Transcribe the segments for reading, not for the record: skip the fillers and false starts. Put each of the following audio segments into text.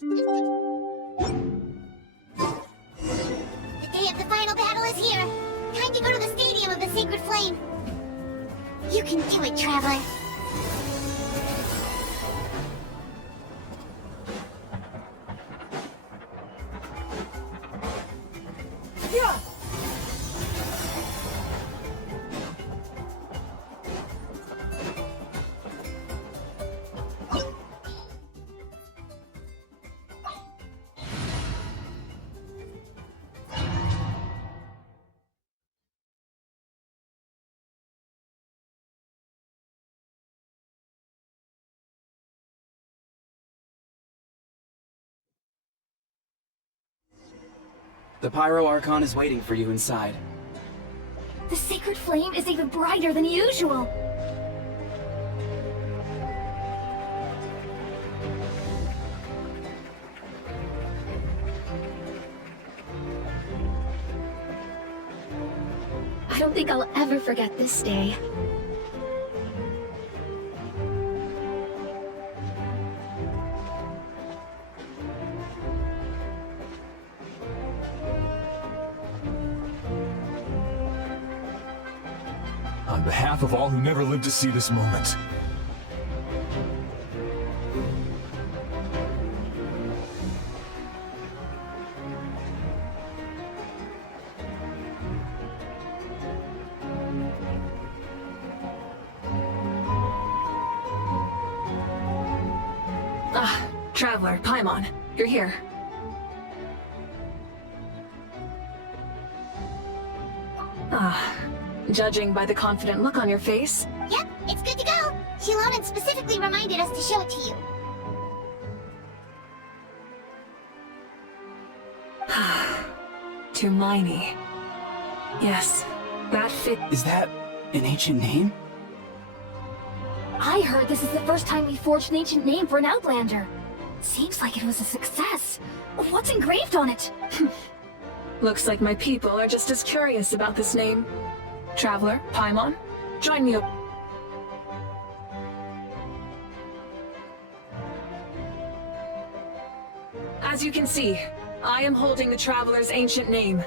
The day of the final battle is here. Time to go to the Stadium of the Sacred Flame. You can do it, Traveler. Yeah! The Pyro Archon is waiting for you inside. The Sacred Flame is even brighter than usual. I don't think I'll ever forget this day. On behalf of all who never lived to see this moment. Traveler, Paimon, you're here. Judging by the confident look on your face. Yep, it's good to go. Shilonen specifically reminded us to show it to you. To Miney. Yes, that fit. Is that an ancient name? I heard this is the first time we forged an ancient name for an Outlander. Seems like it was a success. What's engraved on it? Looks like my people are just as curious about this name. Traveler, Paimon, join me. As you can see, I am holding the Traveler's ancient name.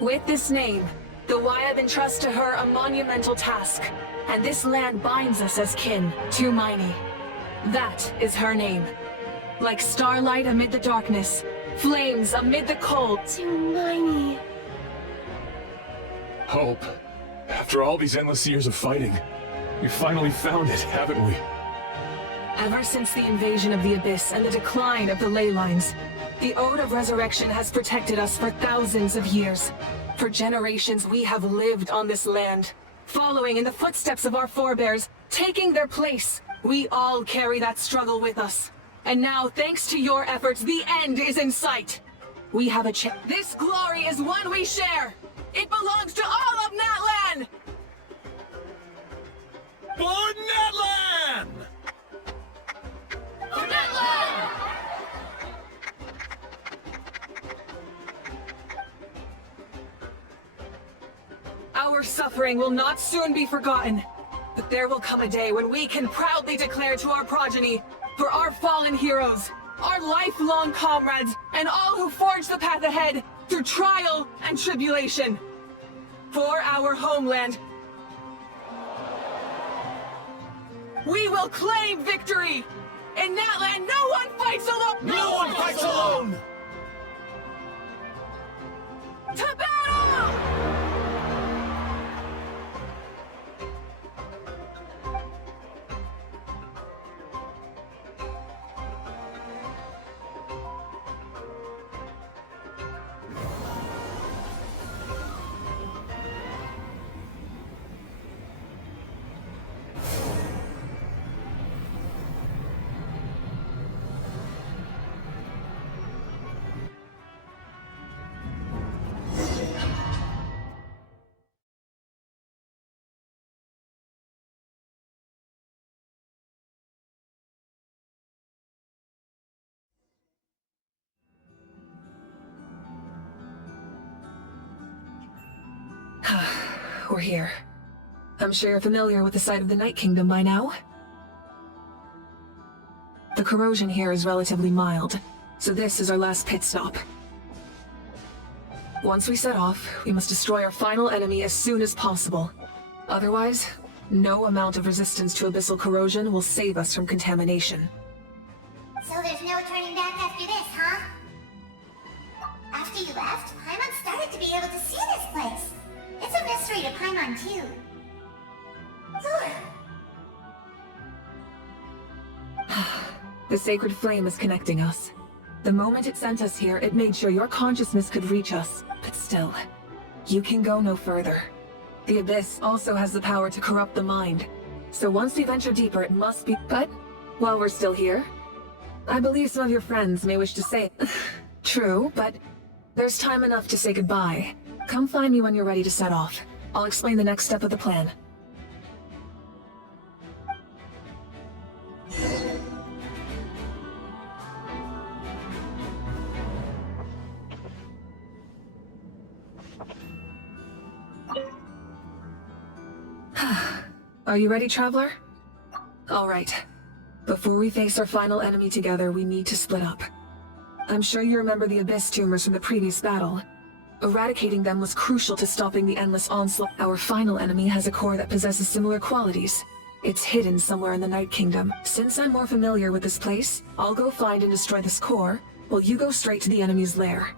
With this name, the Wyab entrusts to her a monumental task, and this land binds us as kin to Miney. That is her name. Like starlight amid the darkness, flames amid the cold. To Miney. Hope. After all these endless years of fighting, we finally found it, haven't we? Ever since the invasion of the Abyss and the decline of the ley lines, the Ode of Resurrection has protected us for thousands of years. For generations we have lived on this land, following in the footsteps of our forebears, taking their place. We all carry that struggle with us. And now, thanks to your efforts, the end is in sight. We have a chance. This glory is one we share. It belongs to all of Natlan! For Natlan! For Natlan! Our suffering will not soon be forgotten. But there will come a day when we can proudly declare to our progeny, for our fallen heroes, our lifelong comrades, and all who forge the path ahead through trial and tribulation. For our homeland, we will claim victory! In Natlan, no one fights alone! No one fights alone! To battle! We're here. I'm sure you're familiar with the site of the Night Kingdom by now. The corrosion here is relatively mild, so this is our last pit stop. Once we set off, we must destroy our final enemy as soon as possible. Otherwise, no amount of resistance to abyssal corrosion will save us from contamination. So there's no turning back after this, huh? After you left, Paimon started to be able to see this place. It's a mystery to Paimon, too. The sacred flame is connecting us. The moment it sent us here, it made sure your consciousness could reach us. But still, you can go no further. The Abyss also has the power to corrupt the mind. So once we venture deeper, it must be... But, while we're still here, I believe some of your friends may wish to say... True, but there's time enough to say goodbye. Come find me when you're ready to set off. I'll explain the next step of the plan. Are you ready, Traveler? All right. Before we face our final enemy together, we need to split up. I'm sure you remember the Abyss tumors from the previous battle. Eradicating them was crucial to stopping the endless onslaught. Our final enemy has a core that possesses similar qualities. It's hidden somewhere in the Night Kingdom. Since I'm more familiar with this place, I'll go find and destroy this core, while you go straight to the enemy's lair.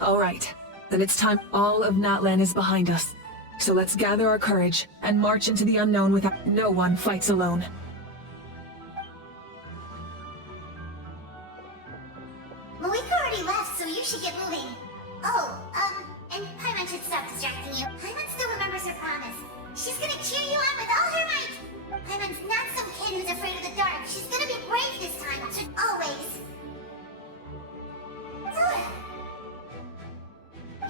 All right. Then it's time. All of Natlan is behind us. So let's gather our courage and march into the unknown without... No one fights alone. Malika already left, so you should get moving. Oh, and Paimon should stop distracting you. Paimon still remembers her promise. She's gonna cheer you on with all her might. Paimon's not some kid who's afraid of the dark. She's gonna be brave this time, always.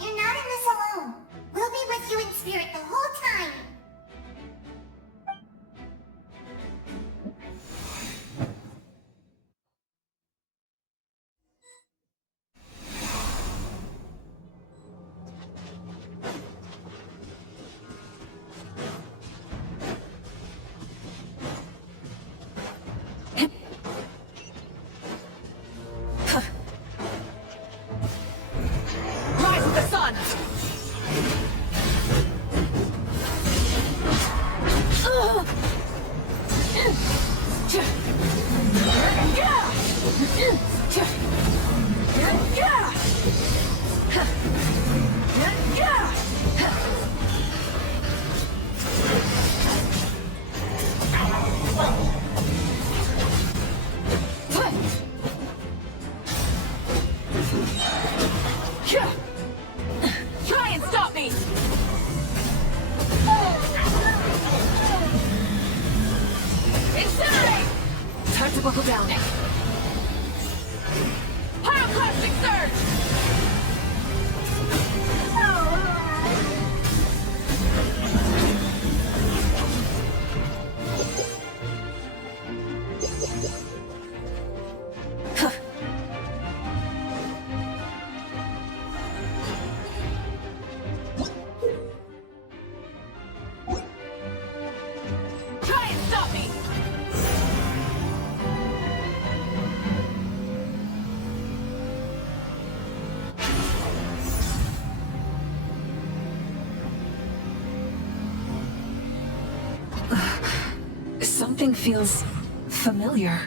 You're not in this alone. We'll be with you in spirit the whole time. Rise with the sun! Try and stop me! Incinerate! Time to buckle down. Pyroclastic surge! Try and stop me! Something feels familiar.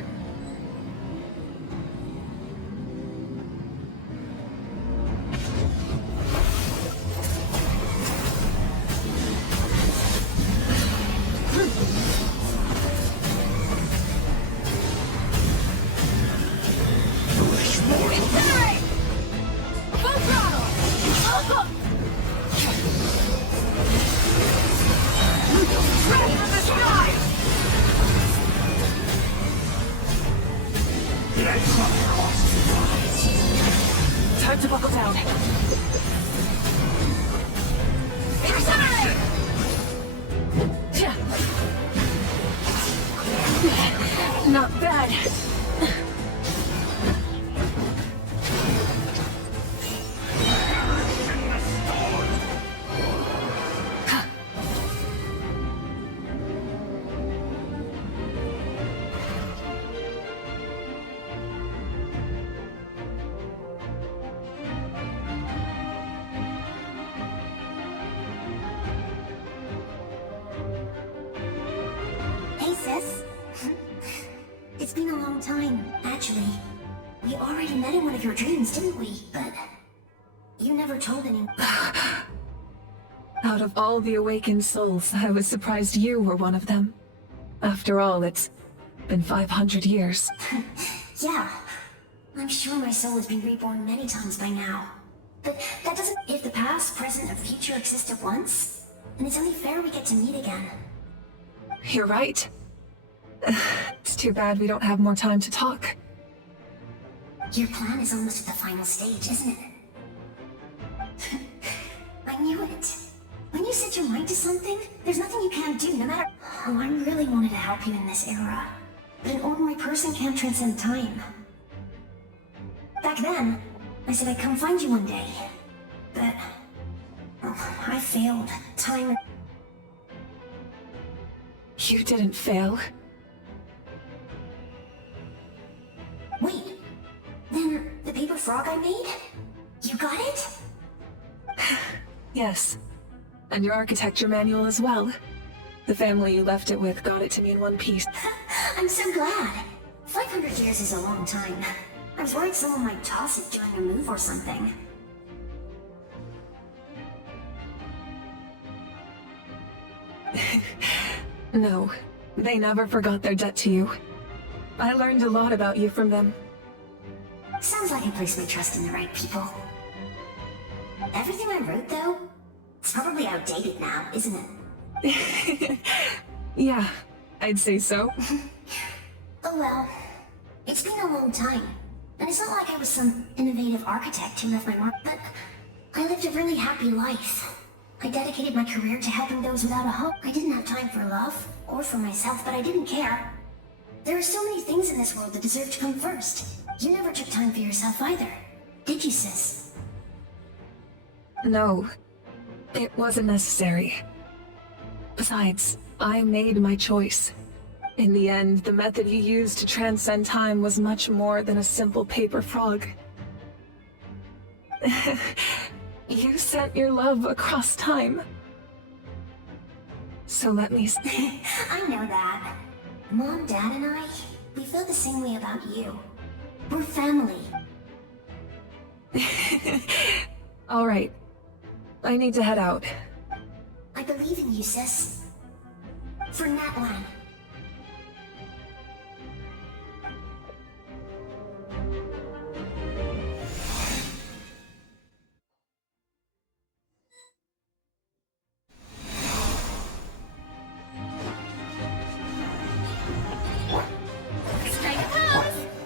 Incinerate! Full throttle! Ready for the strike! Time to buckle down. Incinerate! Not bad. already met in one of your dreams, didn't we? But you never told anyone. Out of all the awakened souls, I was surprised you were one of them. After all, it's been 500 years. Yeah. I'm sure my soul has been reborn many times by now. But that doesn't... If the past, present, and future exist at once, then it's only fair we get to meet again. You're right. It's too bad we don't have more time to talk. Your plan is almost at the final stage, isn't it? I knew it. When you set your mind to something, there's nothing you can't do, no matter... Oh, I really wanted to help you in this era. But an ordinary person can't transcend time. Back then, I said I'd come find you one day. But... oh, I failed. Time... You didn't fail. Wait. Then, the paper frog I made? You got it? Yes. And your architecture manual as well. The family you left it with got it to me in one piece. I'm so glad. 500 years is a long time. I was worried someone might toss it during a move or something. No, they never forgot their debt to you. I learned a lot about you from them. Sounds like I placed my trust in the right people. Everything I wrote, though, it's probably outdated now, isn't it? Yeah, I'd say so. Oh well. It's been a long time. And it's not like I was some innovative architect who left my mark, but I lived a really happy life. I dedicated my career to helping those without a hope. I didn't have time for love, or for myself, but I didn't care. There are so many things in this world that deserve to come first. You never took time for yourself either, did you, sis? No, it wasn't necessary. Besides, I made my choice. In the end, the method you used to transcend time was much more than a simple paper frog. You sent your love across time. So let me say... I know that. Mom, Dad, and I, we feel the same way about you. We're family. All right. I need to head out. I believe in you, sis. For Natlan.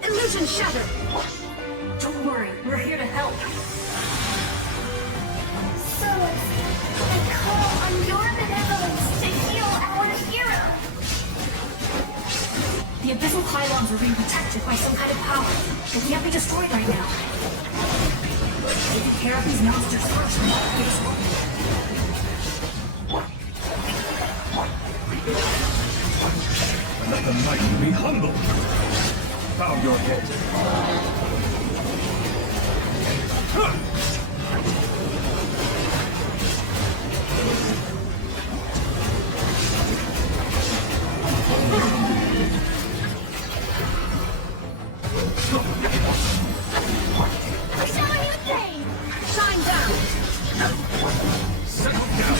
Illusion shattered! Don't worry, we're here to help. So, I call on your benevolence to heal our hero. The abyssal pylons are being protected by some kind of power. They can't be destroyed right now. Take care of these monsters first and not face one. Let the mighty be humbled. Bow your head. Show you thing! Shine down! Settle down.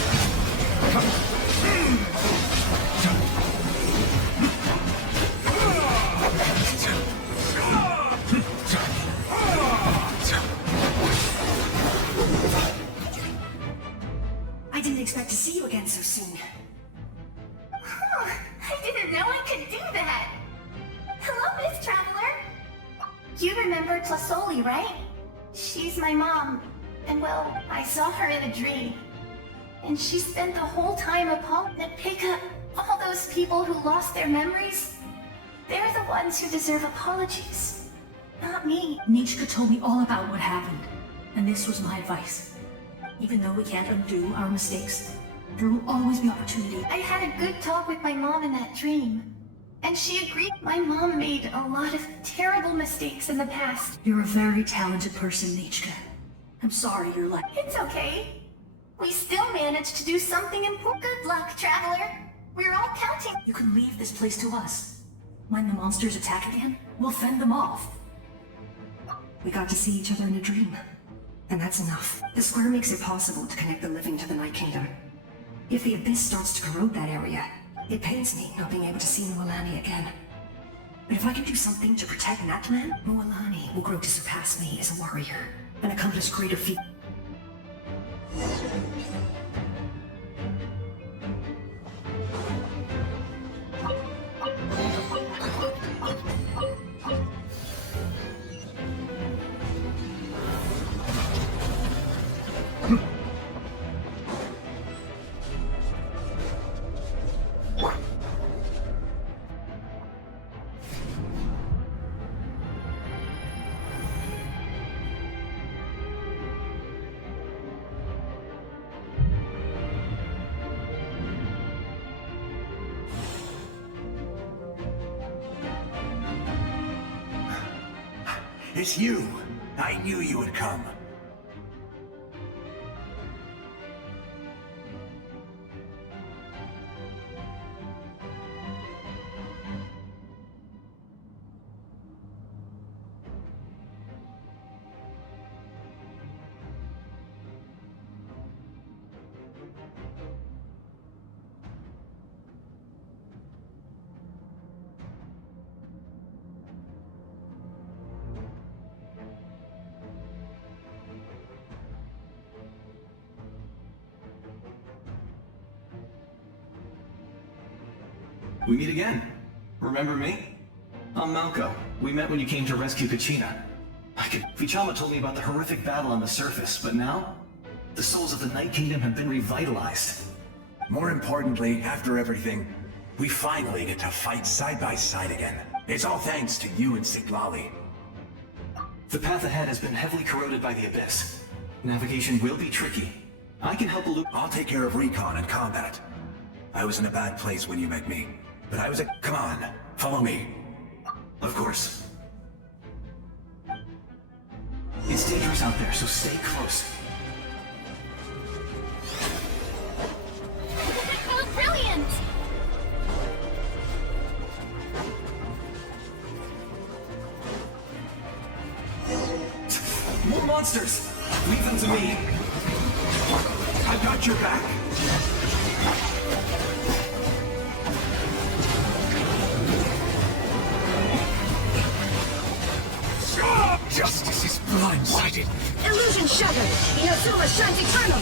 I didn't expect to see you again so soon. I didn't know I could do that! Hello, Miss Traveler! You remember Tlasoli, right? She's my mom. And well, I saw her in a dream. And she spent the whole time to pick up all those people who lost their memories. They're the ones who deserve apologies. Not me. Nichka told me all about what happened, and this was my advice. Even though we can't undo our mistakes, there will always be opportunity. I had a good talk with my mom in that dream. And she agreed. My mom made a lot of terrible mistakes in the past. You're a very talented person, Nichka. I'm sorry you're like... It's okay. We still managed to do something important. Good luck, Traveler. We're all counting. You can leave this place to us. When the monsters attack again, we'll fend them off. We got to see each other in a dream. And that's enough. The square makes it possible to connect the living to the Night Kingdom. If the Abyss starts to corrode that area, it pains me not being able to see Mualani again. But if I can do something to protect Natlan, Mualani will grow to surpass me as a warrior and accomplish greater feats. It's you. I knew you would come. We meet again. Remember me? I'm Malco. We met when you came to rescue Kachina. Vichama told me about the horrific battle on the surface, but now, the souls of the Night Kingdom have been revitalized. More importantly, after everything, we finally get to fight side by side again. It's all thanks to you and Siglali. The path ahead has been heavily corroded by the Abyss. Navigation will be tricky. I can help I'll take care of recon and combat. I was in a bad place when you met me, but I was come on, follow me. Of course. It's dangerous out there, so stay close. Oh, brilliant! More monsters! Leave them to me! I've got your back! Justice is blindsided. Illusion shattered! Inazuma shines eternal!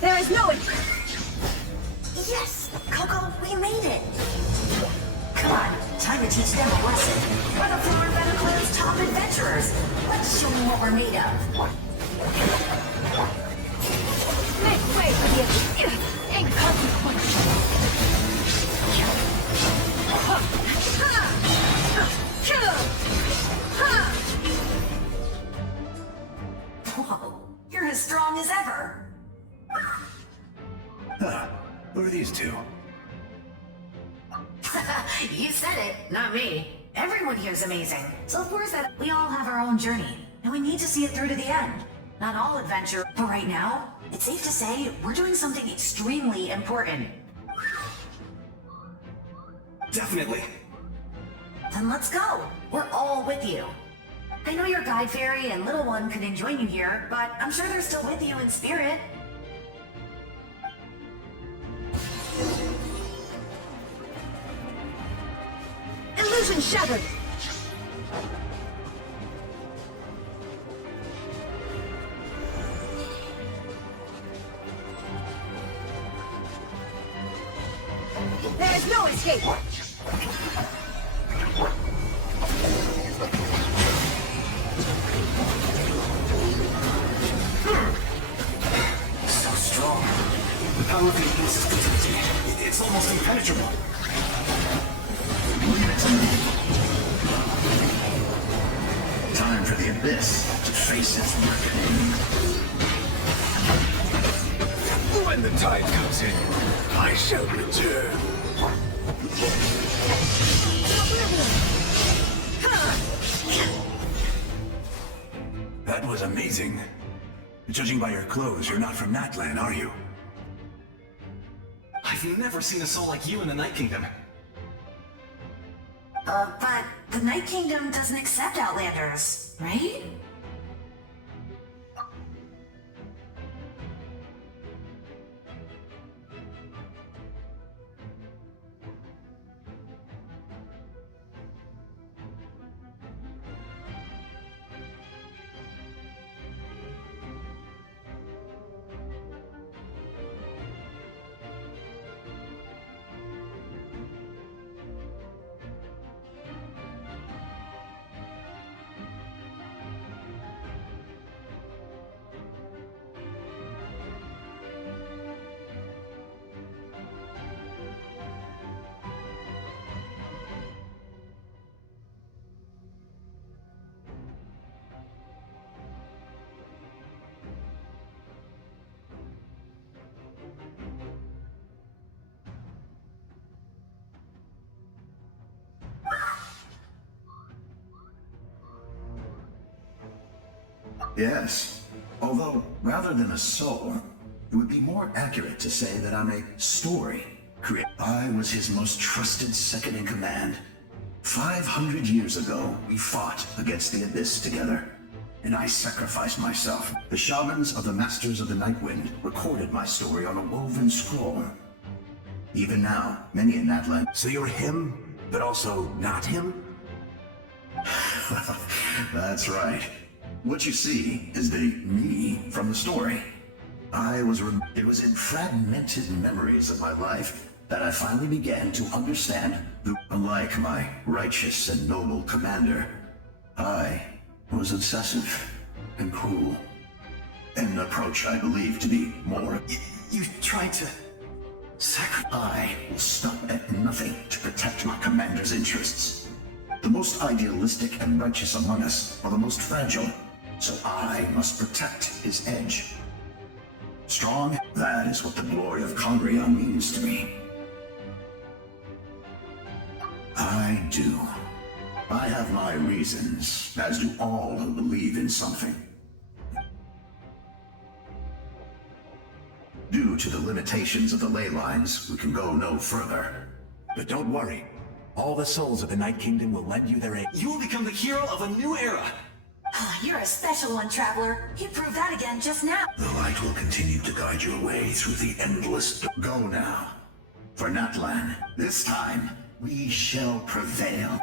There is no... Yes! Coco, we made it! Come on, time to teach them a lesson. We're the Floor Better top adventurers. Let's show them what we're made of. Make way for the inconsequential! Whoa, you're as strong as ever. Huh, who are these two? You said it, not me. Everyone here's amazing. So of course that we all have our own journey, and we need to see it through to the end. Not all adventure, but right now, it's safe to say we're doing something extremely important. Definitely. Then let's go. We're all with you. I know your guide fairy and little one couldn't join you here, but I'm sure they're still with you in spirit. Illusion shattered! There is no escape! So strong. The power of the Abyss is continuity. It's almost impenetrable. Time for the Abyss to face its reckoning. When the tide comes in, I shall return. That was amazing. Judging by your clothes, you're not from Natlan, are you? I've never seen a soul like you in the Night Kingdom. But the Night Kingdom doesn't accept Outlanders, right? Yes. Although, rather than a soul, it would be more accurate to say that I'm a story creator. I was his most trusted second-in-command. 500 years ago, we fought against the Abyss together, and I sacrificed myself. The shamans of the Masters of the Nightwind recorded my story on a woven scroll. Even now, many in Natlan... So you're him, but also not him? That's right. What you see is the me from the story. It was in fragmented memories of my life that I finally began to understand who, unlike my righteous and noble commander, I was obsessive and cruel. An approach I believe to be more... You tried to... I will stop at nothing to protect my commander's interests. The most idealistic and righteous among us are the most fragile, so I must protect his edge. Strong, that is what the glory of Conria means to me. I do. I have my reasons, as do all who believe in something. Due to the limitations of the ley lines, we can go no further. But don't worry. All the souls of the Night Kingdom will lend you their aid. You will become the hero of a new era! You're a special one, Traveler. You proved that again just now. The light will continue to guide your way through the endless... Go now. For Natlan, this time, we shall prevail.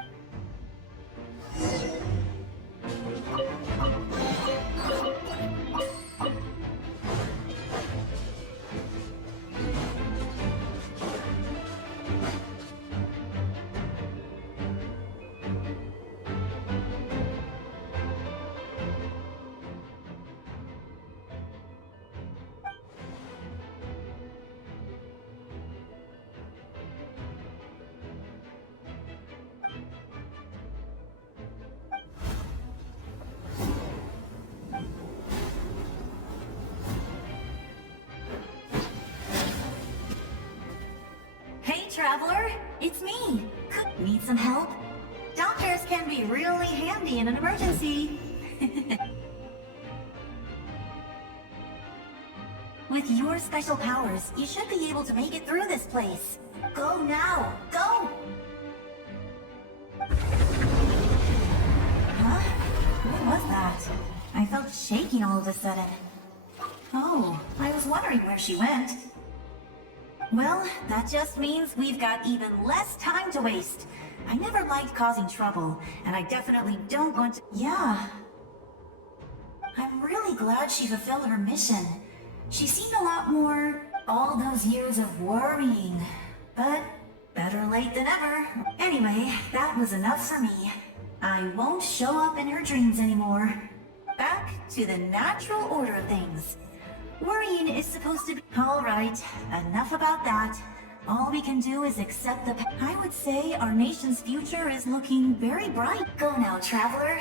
Traveler, it's me. Need some help? Doctors can be really handy in an emergency. With your special powers, you should be able to make it through this place. Go now! Go! Huh? What was that? I felt shaking all of a sudden. Oh, I was wondering where she went. Well, that just means we've got even less time to waste. I never liked causing trouble, and I definitely don't want to... Yeah. I'm really glad she fulfilled her mission. She seemed a lot more... all those years of worrying. But better late than never. Anyway, that was enough for me. I won't show up in her dreams anymore. Back to the natural order of things. Worrying is supposed to be... Alright, enough about that. All we can do is accept the... I would say our nation's future is looking very bright. Go now, Traveler.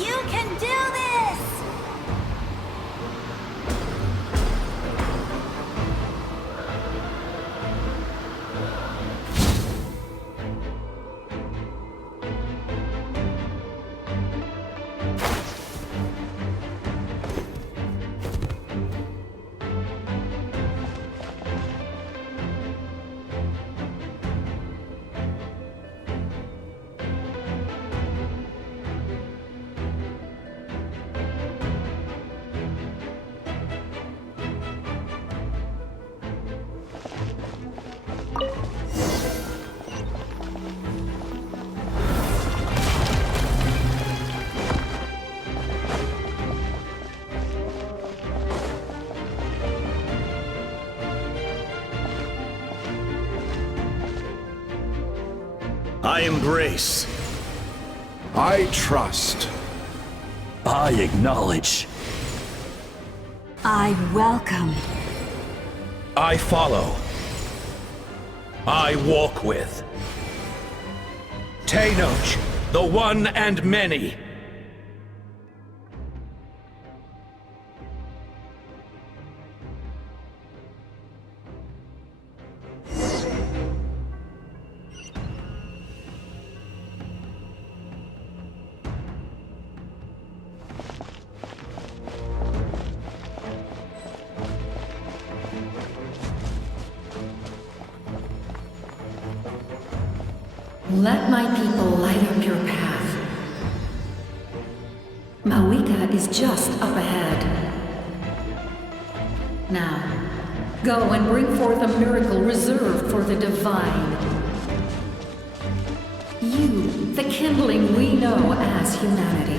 You can do this! I embrace. I trust. I acknowledge. I welcome. I follow. I walk with. Tenoch, the one and many. Let my people light up your path. Mawika is just up ahead. Now, go and bring forth a miracle reserved for the divine. You, the kindling we know as humanity.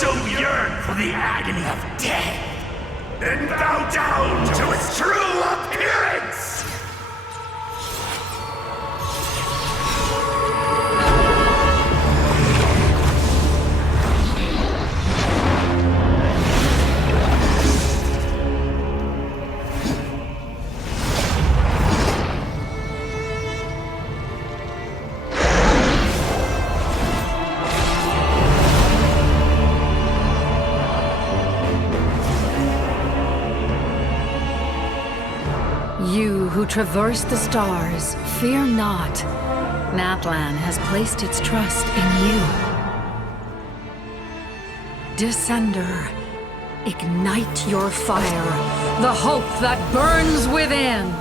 so yearn for the agony of death, and bow down to its true appearance! You who traverse the stars, fear not. Natlan has placed its trust in you. Descender, ignite your fire, the hope that burns within!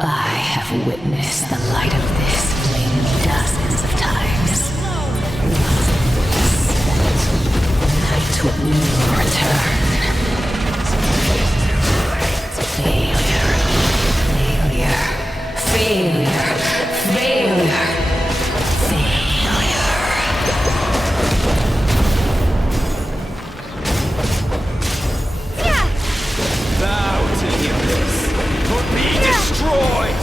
I have witnessed the light of this flame dozens of times. Night will never return. Failure. Failure. Failure. Failure. Bow to the abyss, or be destroyed!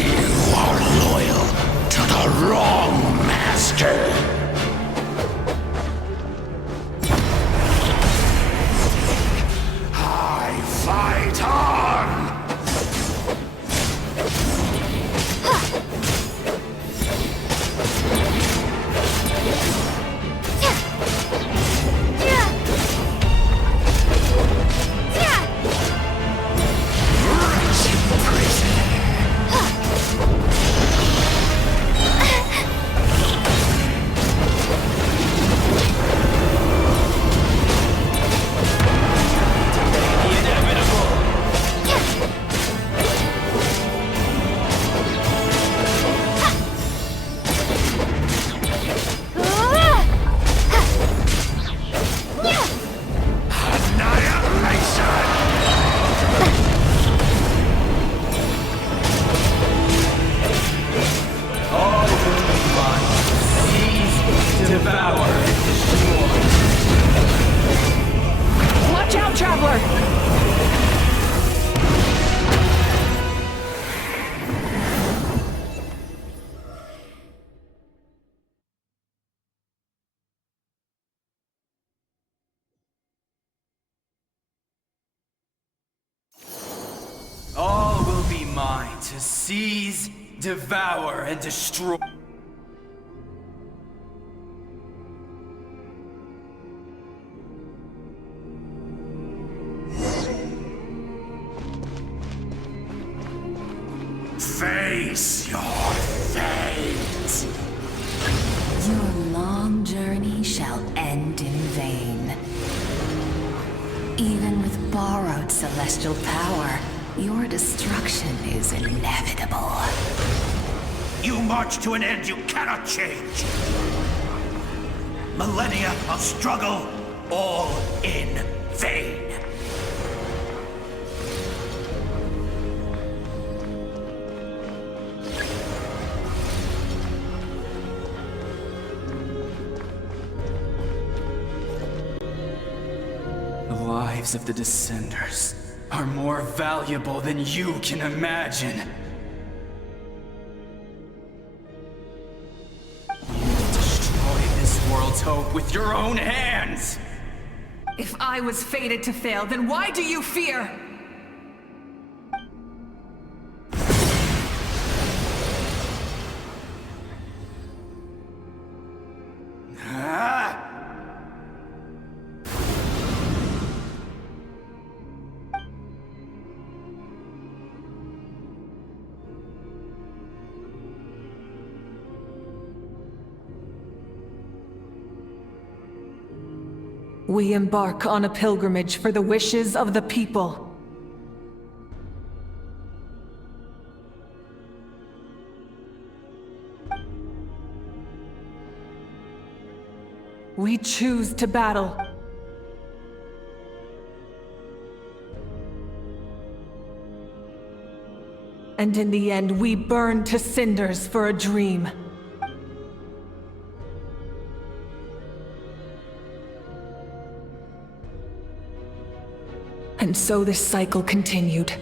You are loyal to the wrong master! I fight on! Watch out, traveler! All will be mine to seize, devour, and destroy. Face your fate! Your long journey shall end in vain. Even with borrowed celestial power, your destruction is inevitable. You march to an end you cannot change! Millennia of struggle, all in vain! The lives of the Descenders are more valuable than you can imagine. You destroyed this world's hope with your own hands! If I was fated to fail, then why do you fear? We embark on a pilgrimage for the wishes of the people. We choose to battle. And in the end, we burn to cinders for a dream. And so this cycle continued.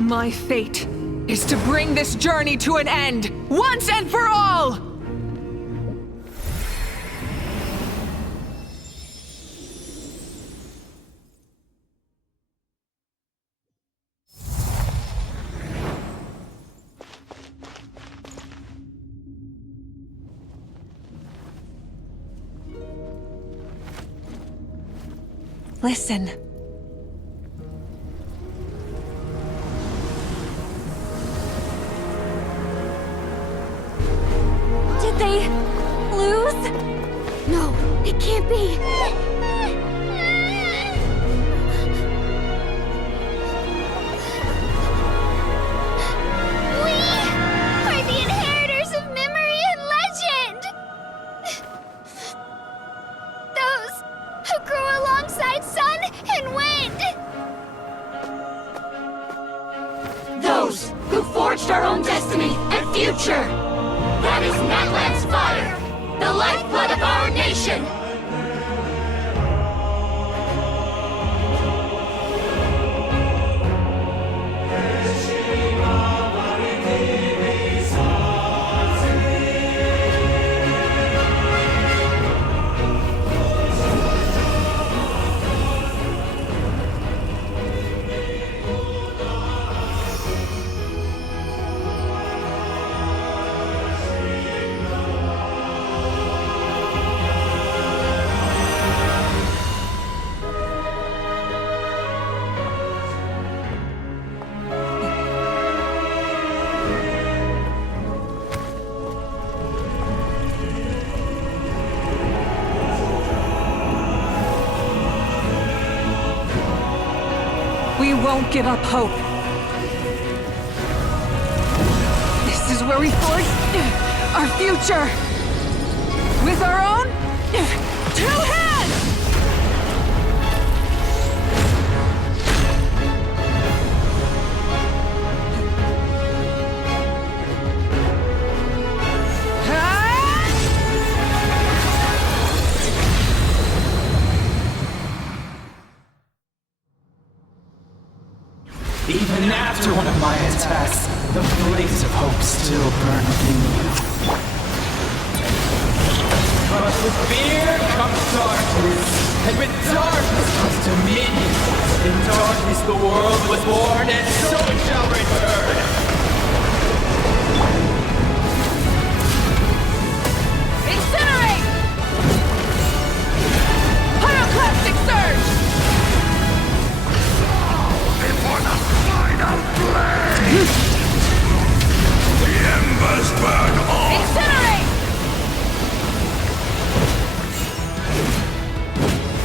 My fate is to bring this journey to an end, once and for all! Listen. Did they lose? No, it can't be. We are the inheritors of memory and legend! Those who grew alongside sun and wind! Those who forged our own destiny and future! That is Natlan's fire, the lifeblood of our nation! We won't give up hope. This is where we forge our future. With our own 2 hands! Even after one of my attacks, the blaze of hope still burned within you. But with fear comes darkness, and with darkness comes dominion. In darkness the world was born, and so it shall return. Incinerate! Pyroclastic surge! Before the final blaze! The embers burn on! Incinerate!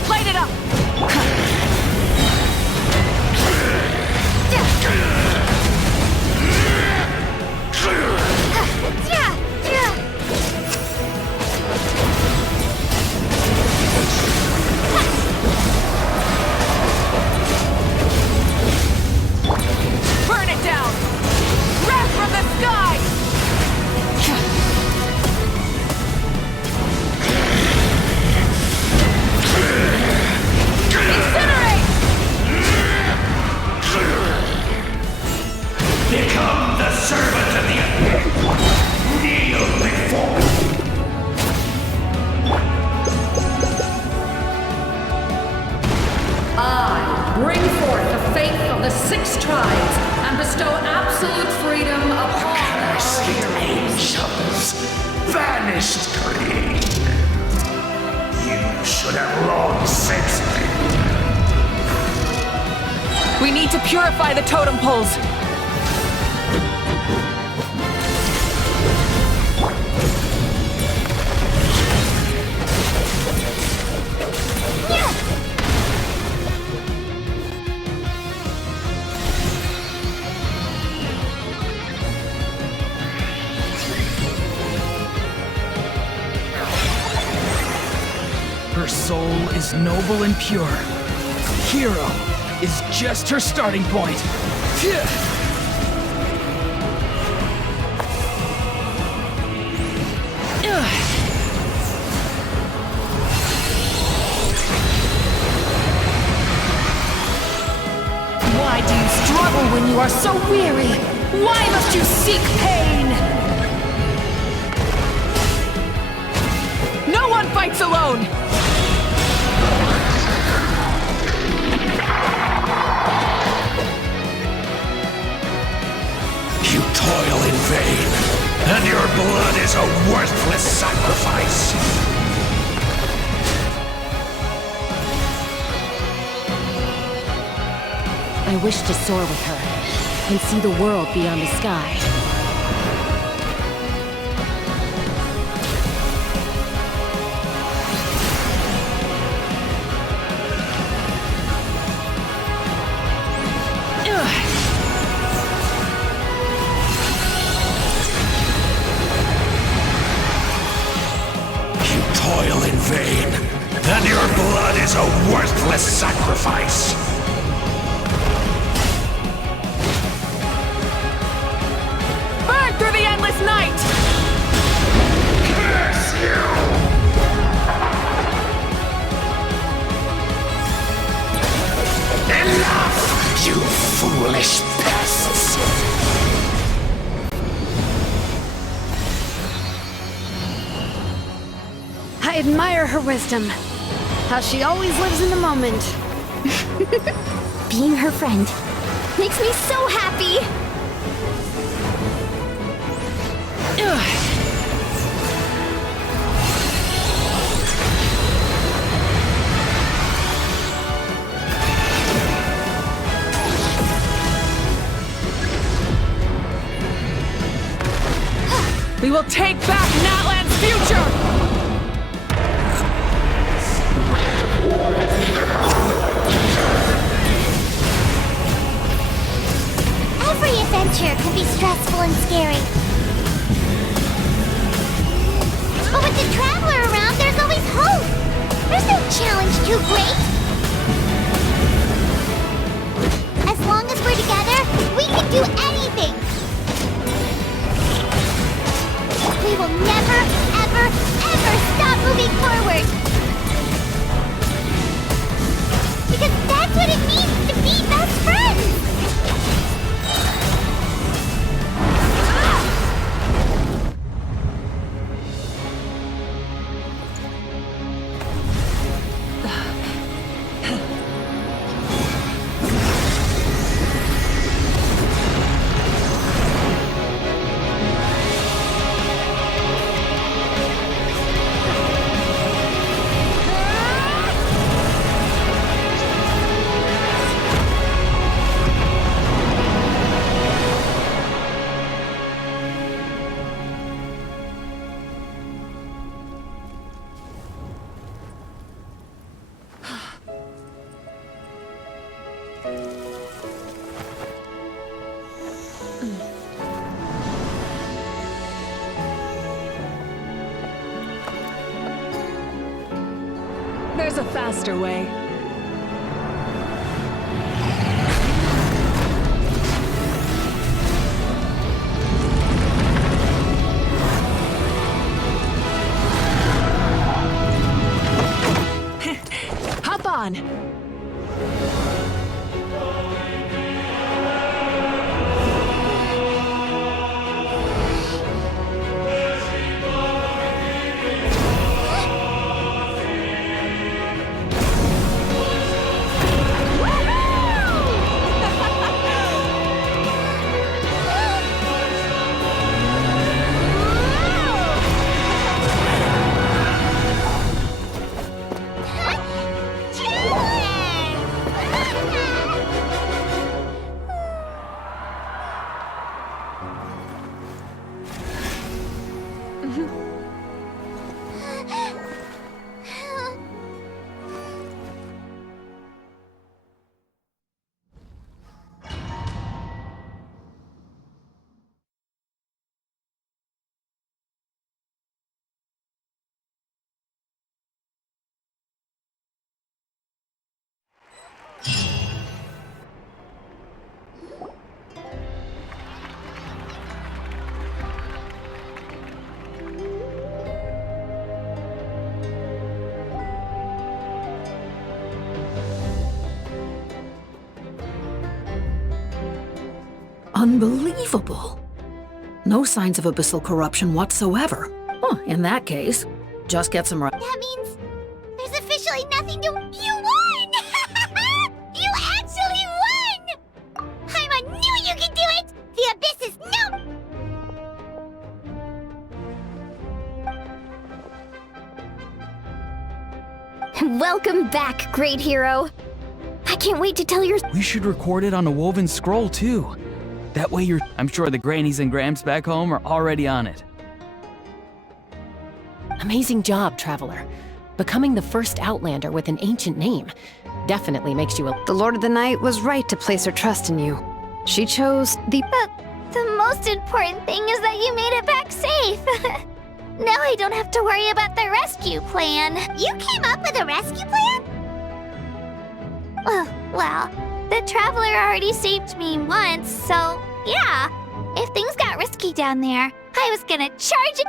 Light it up! faith of the 6 tribes and bestow absolute freedom upon Cursed our heroes. angels, vanished green. You should have long since been. We need to purify the totem poles. Her soul is noble and pure. Hero is just her starting point. Why do you struggle when you are so weary? Why must you seek pain? No one fights alone! You toil in vain, and your blood is a worthless sacrifice. I wish to soar with her and see the world beyond the sky. You toil in vain, and your blood is a worthless sacrifice. Burn through the endless night! Curse you! Enough, you foolish pests! I admire her wisdom. How she always lives in the moment. Being her friend makes me so happy! We will take back Natlan's future! Every adventure can be stressful and scary. But with the Traveler around, there's always hope! There's no challenge too great! As long as we're together, we can do anything! We will never, ever, ever stop moving forward! Because that's what it means to be best friends! There's a faster way. Hop on! Unbelievable. No signs of abyssal corruption whatsoever. Oh, in that case, just get some... That means there's officially nothing to... You won! You actually won! Paimon knew you could do it! The Abyss is no... Welcome back, great hero. I can't wait to tell your... We should record it on a woven scroll, too. That way I'm sure the grannies and gramps back home are already on it. Amazing job, Traveler. Becoming the first Outlander with an ancient name definitely makes you a... The Lord of the Night was right to place her trust in you. She chose the... The most important thing is that you made it back safe. Now I don't have to worry about the rescue plan. You came up with a rescue plan? Well, the Traveler already saved me once, so yeah. If things got risky down there, I was gonna charge it.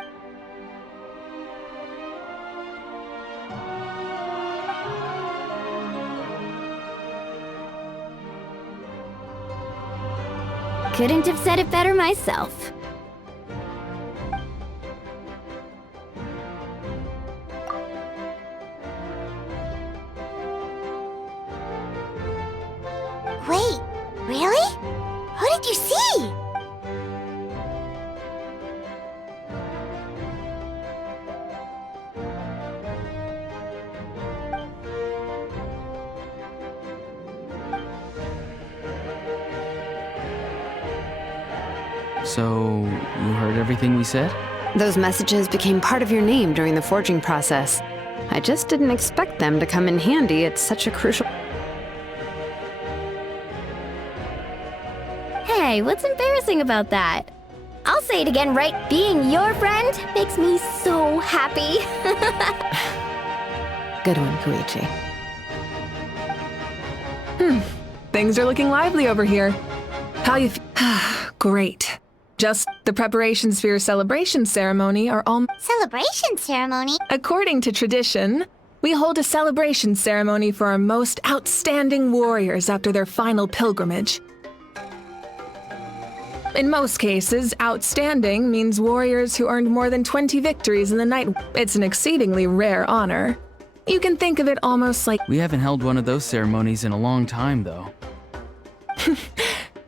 Couldn't have said it better myself. Wait, really? Who did you see? So, you heard everything we said? Those messages became part of your name during the forging process. I just didn't expect them to come in handy at such a crucial... Hey, what's embarrassing about that? I'll say it again, right? Being your friend makes me so happy. Good one, Koichi. Things are looking lively over here. How you Great. Just the preparations for your celebration ceremony are all... Celebration ceremony? According to tradition, we hold a celebration ceremony for our most outstanding warriors after their final pilgrimage. In most cases, outstanding means warriors who earned more than 20 victories in the night. It's an exceedingly rare honor. You can think of it almost like... We haven't held one of those ceremonies in a long time, though.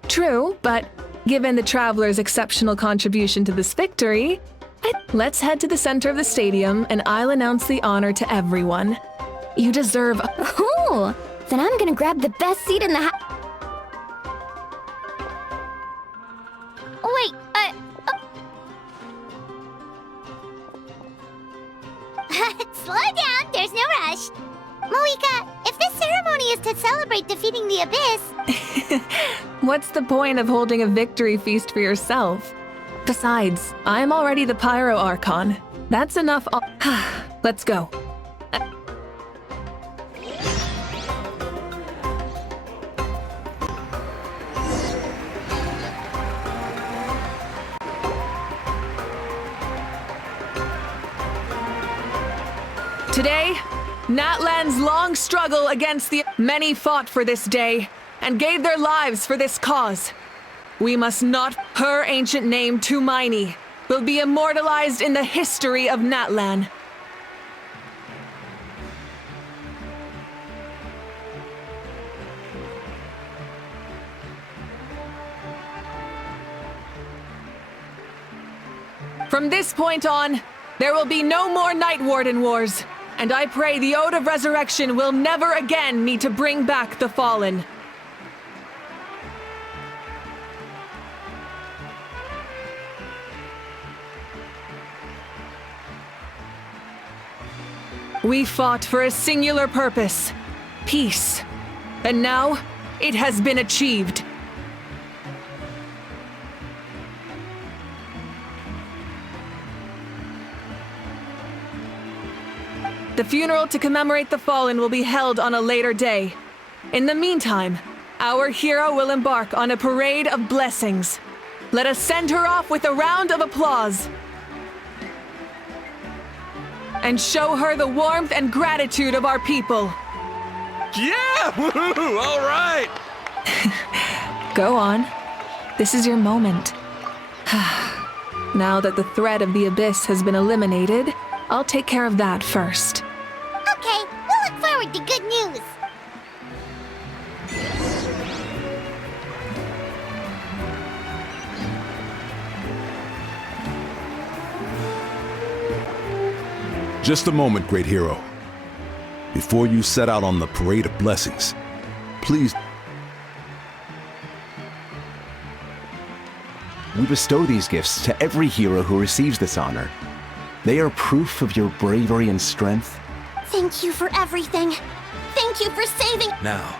True, but given the Traveler's exceptional contribution to this victory, let's head to the center of the stadium and I'll announce the honor to everyone. You deserve... Ooh, then I'm gonna grab the best seat in the house. Wait, slow down, there's no rush. Moika, if this ceremony is to celebrate defeating the Abyss... What's the point of holding a victory feast for yourself? Besides, I'm already the Pyro Archon. That's enough. Let's go. Today, Natlan's long struggle against the... Many fought for this day and gave their lives for this cause. We must not... Her ancient name, Tumaini, will be immortalized in the history of Natlan. From this point on, there will be no more Night Warden wars, and I pray the Ode of Resurrection will never again need to bring back the Fallen. We fought for a singular purpose, peace, and now it has been achieved. The funeral to commemorate the fallen will be held on a later day. In the meantime, our hero will embark on a parade of blessings. Let us send her off with a round of applause and show her the warmth and gratitude of our people. Yeah! Woohoo! All right! Go on. This is your moment. Now that the threat of the Abyss has been eliminated, I'll take care of that first. Okay, we'll look forward to good news. Just a moment, great hero. Before you set out on the Parade of Blessings, please... We bestow these gifts to every hero who receives this honor. They are proof of your bravery and strength. Thank you for everything. Thank you for saving... Now,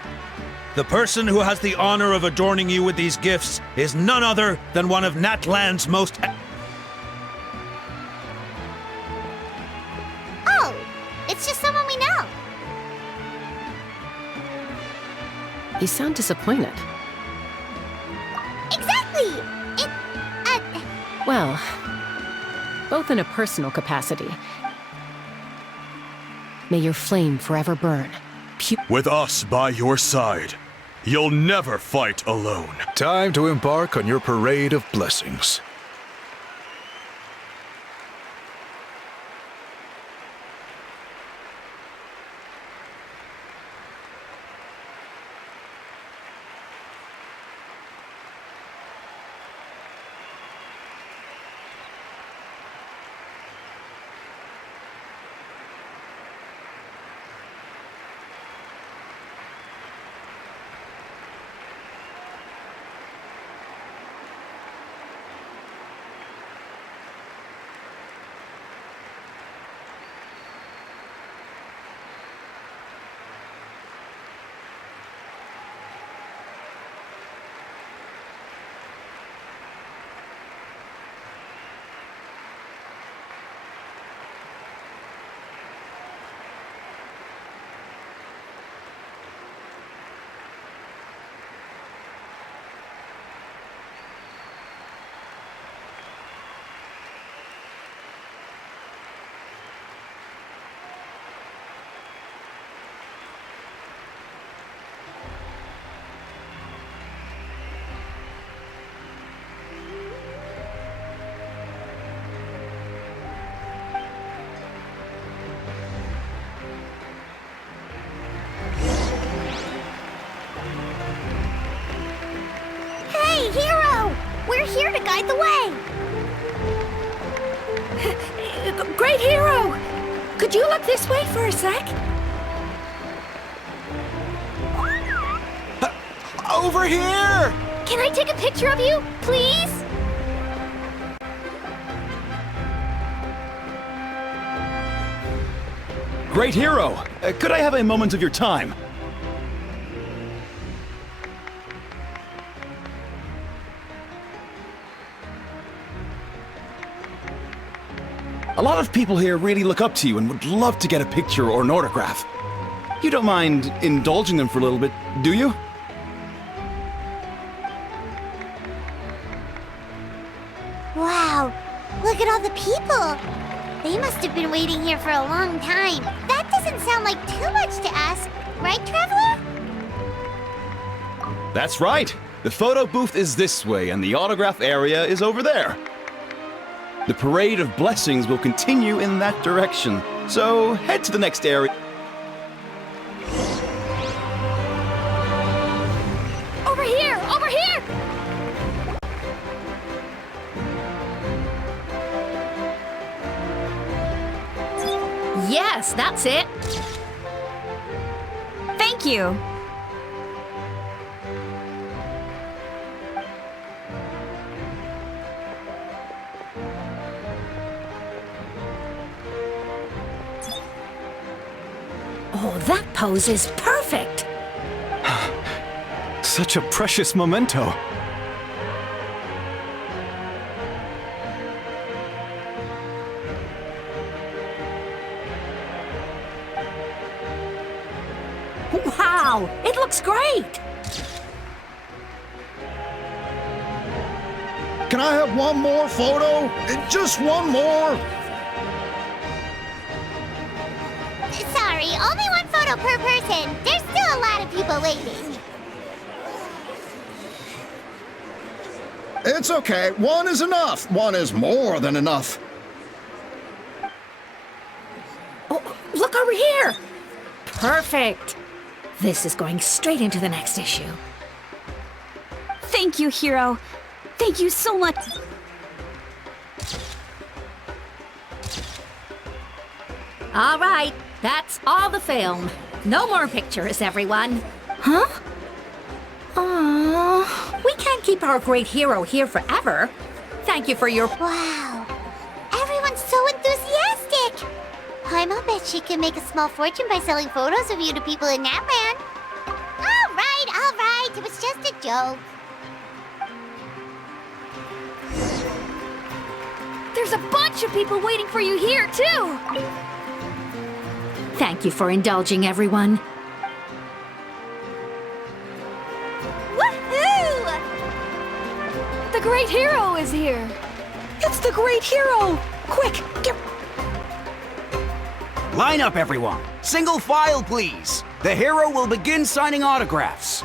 the person who has the honor of adorning you with these gifts is none other than one of Natlan's most... Oh, it's just someone we know. You sound disappointed. Exactly! Well, both in a personal capacity. May your flame forever burn. With us by your side, you'll never fight alone. Time to embark on your Parade of Blessings. Hero! We're here to guide the way! Great hero! Could you look this way for a sec? Over here! Can I take a picture of you, please? Great hero! Could I have a moment of your time? A lot of people here really look up to you and would love to get a picture or an autograph. You don't mind indulging them for a little bit, do you? Wow, look at all the people! They must have been waiting here for a long time. That doesn't sound like too much to ask, right, Traveler? That's right! The photo booth is this way and the autograph area is over there. The Parade of Blessings will continue in that direction, so head to the next area. Over here! Over here! Yes, that's it. Thank you. Oh, that pose is perfect! Such a precious memento. Wow, it looks great! Can I have one more photo? Just one more? Sorry, only one photo per person. There's still a lot of people waiting. It's okay. One is enough. One is more than enough. Oh, look over here! Perfect. This is going straight into the next issue. Thank you, Hero. Thank you so much. All right, that's all the film. No more pictures, everyone. Huh? We can't keep our great hero here forever. Thank you for your... Wow. Everyone's so enthusiastic. Paimon bet she can make a small fortune by selling photos of you to people in Natlan. All right. It was just a joke. There's a bunch of people waiting for you here, too. Thank you for indulging, everyone. Woohoo! The great hero is here. It's the great hero! Quick, get... Line up, everyone. Single file, please. The hero will begin signing autographs.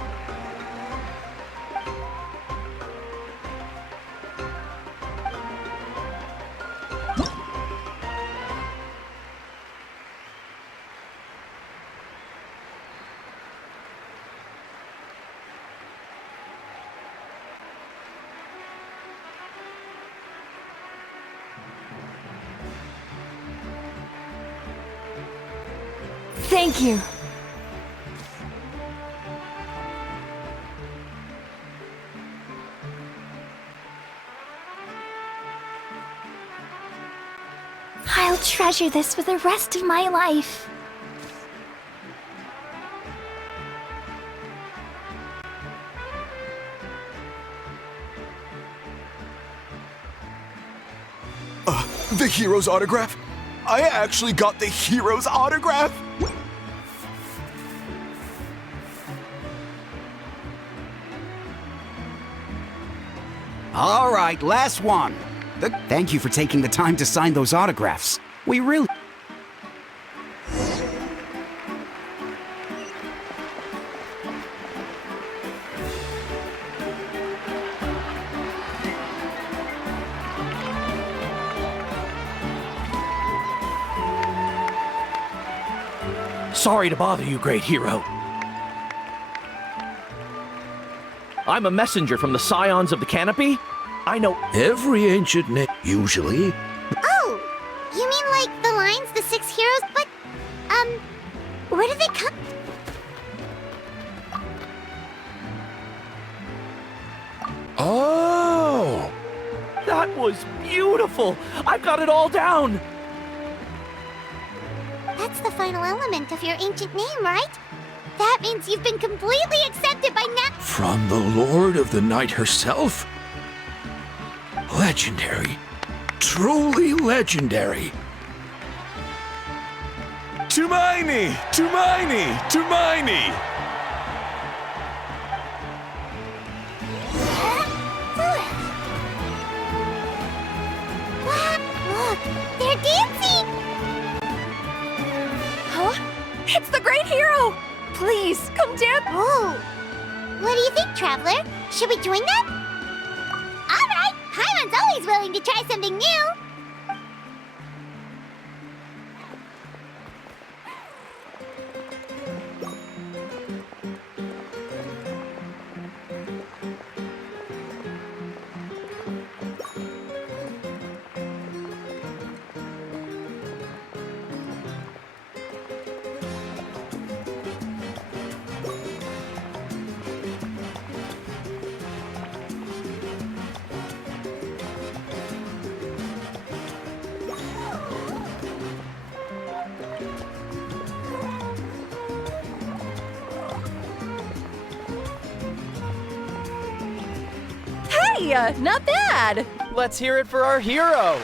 Thank you. I'll treasure this for the rest of my life. The hero's autograph? I actually got the hero's autograph? All right, last one. Thank you for taking the time to sign those autographs. We really... Sorry to bother you, great hero. I'm a messenger from the Scions of the Canopy. I know every ancient name, usually. Oh, you mean like the lines, the 6 heroes? But, where did they come? Oh! That was beautiful! I've got it all down! That's the final element of your ancient name, right? That means you've been completely accepted by Nat- From the Lord of the Night herself? Legendary. Truly legendary. Tumaini! Tumaini! Tumaini! Look, they're dancing! Huh? It's the great hero! Please, come dance! Oh! What do you think, Traveler? Should we join them? Alright! Paimon's always willing to try something new! Hey, not bad! Let's hear it for our hero!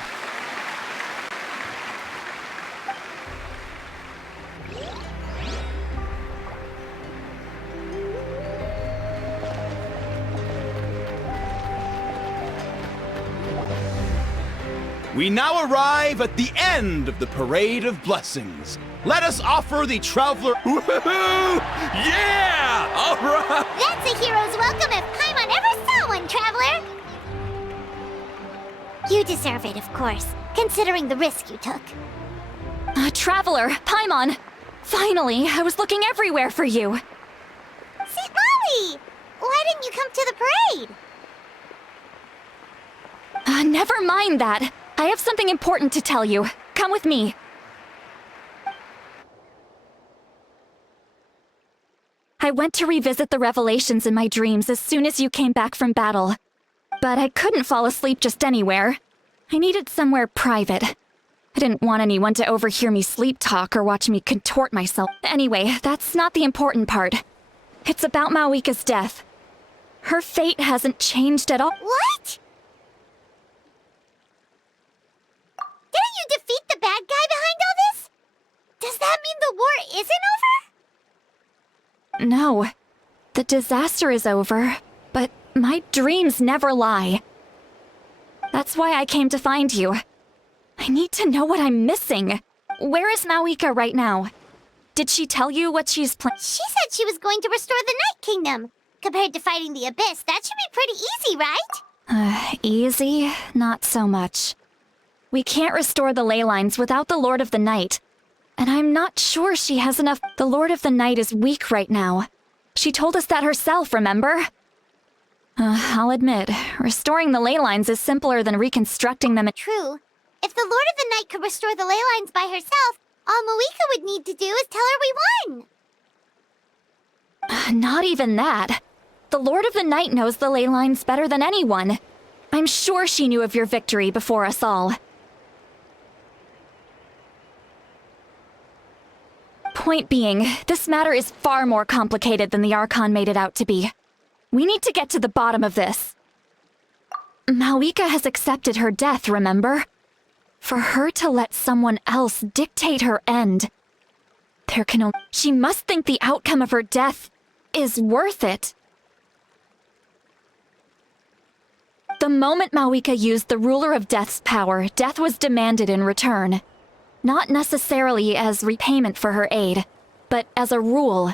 We now arrive at the end of the Parade of Blessings. Let us offer the Traveler... Woohoo! Yeah! All right! That's a hero's welcome if Paimon ever saw one, Traveler! deserve it, of course, considering the risk you took. Traveler, Paimon! Finally, I was looking everywhere for you! St. Molly! Why didn't you come to the parade? Never mind that. I have something important to tell you. Come with me. I went to revisit the revelations in my dreams as soon as you came back from battle. But I couldn't fall asleep just anywhere. I needed somewhere private. I didn't want anyone to overhear me sleep talk or watch me contort myself. Anyway, that's not the important part. It's about Mawika's death. Her fate hasn't changed at all. What? Didn't you defeat the bad guy behind all this? Does that mean the war isn't over? No. The disaster is over, but my dreams never lie. That's why I came to find you. I need to know what I'm missing. Where is Mawika right now? Did she tell you what she's planning? She said she was going to restore the Night Kingdom. Compared to fighting the Abyss, that should be pretty easy, right? Easy? Not so much. We can't restore the ley lines without the Lord of the Night. And I'm not sure she has enough. The Lord of the Night is weak right now. She told us that herself, remember? I'll admit, restoring the ley lines is simpler than reconstructing them. True. If the Lord of the Night could restore the ley lines by herself, all Mawika would need to do is tell her we won. Not even that. The Lord of the Night knows the ley lines better than anyone. I'm sure she knew of your victory before us all. Point being, this matter is far more complicated than the Archon made it out to be. We need to get to the bottom of this. Mawika has accepted her death, remember? For her to let someone else dictate her end, there can only... She must think the outcome of her death is worth it. The moment Mawika used the Ruler of Death's power, death was demanded in return. Not necessarily as repayment for her aid, but as a rule.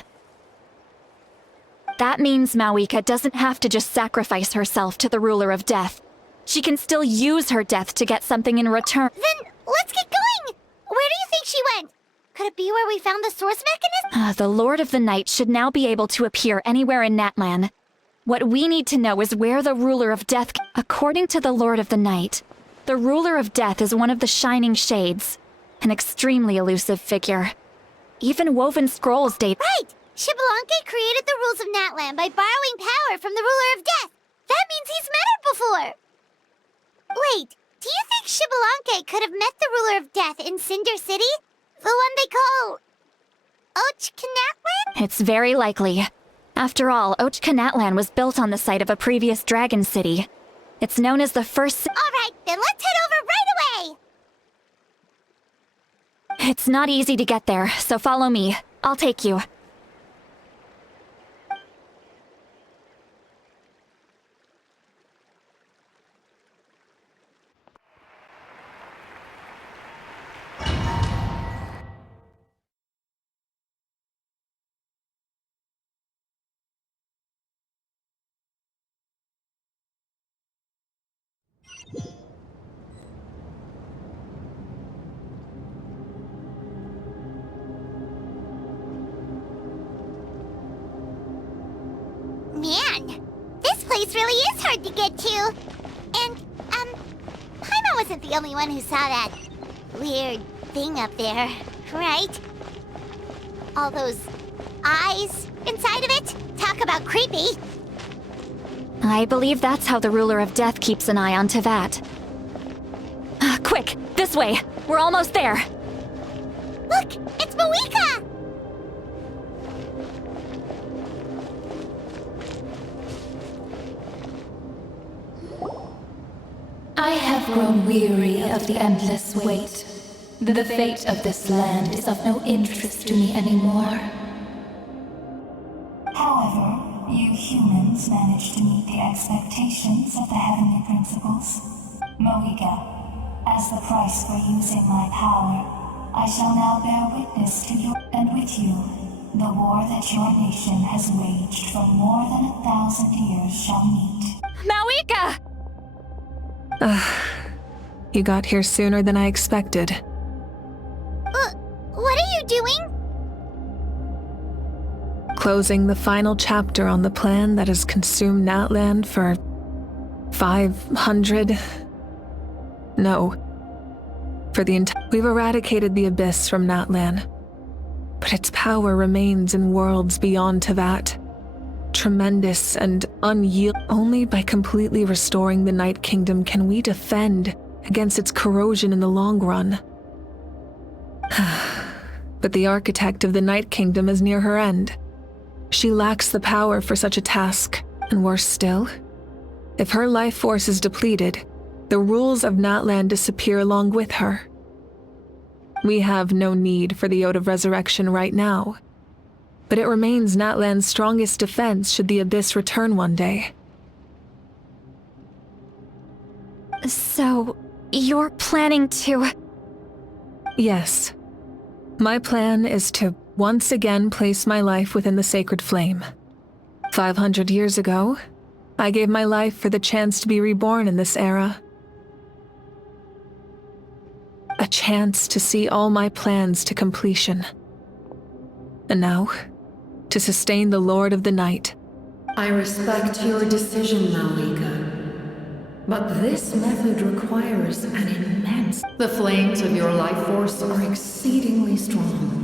That means Mawika doesn't have to just sacrifice herself to the Ruler of Death. She can still use her death to get something in return. Then, let's get going! Where do you think she went? Could it be where we found the source mechanism? The Lord of the Night should now be able to appear anywhere in Natlan. What we need to know is where the Ruler of Death... According to the Lord of the Night, the Ruler of Death is one of the Shining Shades. An extremely elusive figure. Even woven scrolls date... Right! Xbalanque created the rules of Natlan by borrowing power from the Ruler of Death. That means he's met her before. Wait, do you think Xbalanque could have met the Ruler of Death in Cinder City? The one they call... Natlan? It's very likely. After all, Natlan was built on the site of a previous dragon city. It's known as the first... Alright, then let's head over right away! It's not easy to get there, so follow me. I'll take you. Man, this place really is hard to get to. And, Paimon wasn't the only one who saw that weird thing up there, right? All those eyes inside of it? Talk about creepy. I believe that's how the Ruler of Death keeps an eye on Tevat. Quick, this way! We're almost there! Look, it's Mawika! I have grown weary of the endless wait. The fate of this land is of no interest to me anymore. However, you humans managed to meet the expectations of the heavenly principles. Mawika, as the price for using my power, I shall now bear witness to you, and with you, the war that your nation has waged for more than 1,000 years shall meet. Mawika! You got here sooner than I expected. What are you doing? Closing the final chapter on the plan that has consumed Natlan for 500... No. For the entire... We've eradicated the Abyss from Natlan, but its power remains in worlds beyond Teyvat. Tremendous and unyielding. Only by completely restoring the Night Kingdom can we defend against its corrosion in the long run. But the architect of the Night Kingdom is near her end. She lacks the power for such a task, and worse still, if her life force is depleted, the rules of Natlan disappear along with her. We have no need for the Ode of Resurrection right now, but it remains Natlan's strongest defense should the Abyss return one day. So, you're planning to... Yes. My plan is to once again place my life within the sacred flame. 500 years ago, I gave my life for the chance to be reborn in this era. A chance to see all my plans to completion. And now, to sustain the Lord of the Night. I respect your decision, Malika. But this method requires an immense... The flames of your life force are exceedingly strong.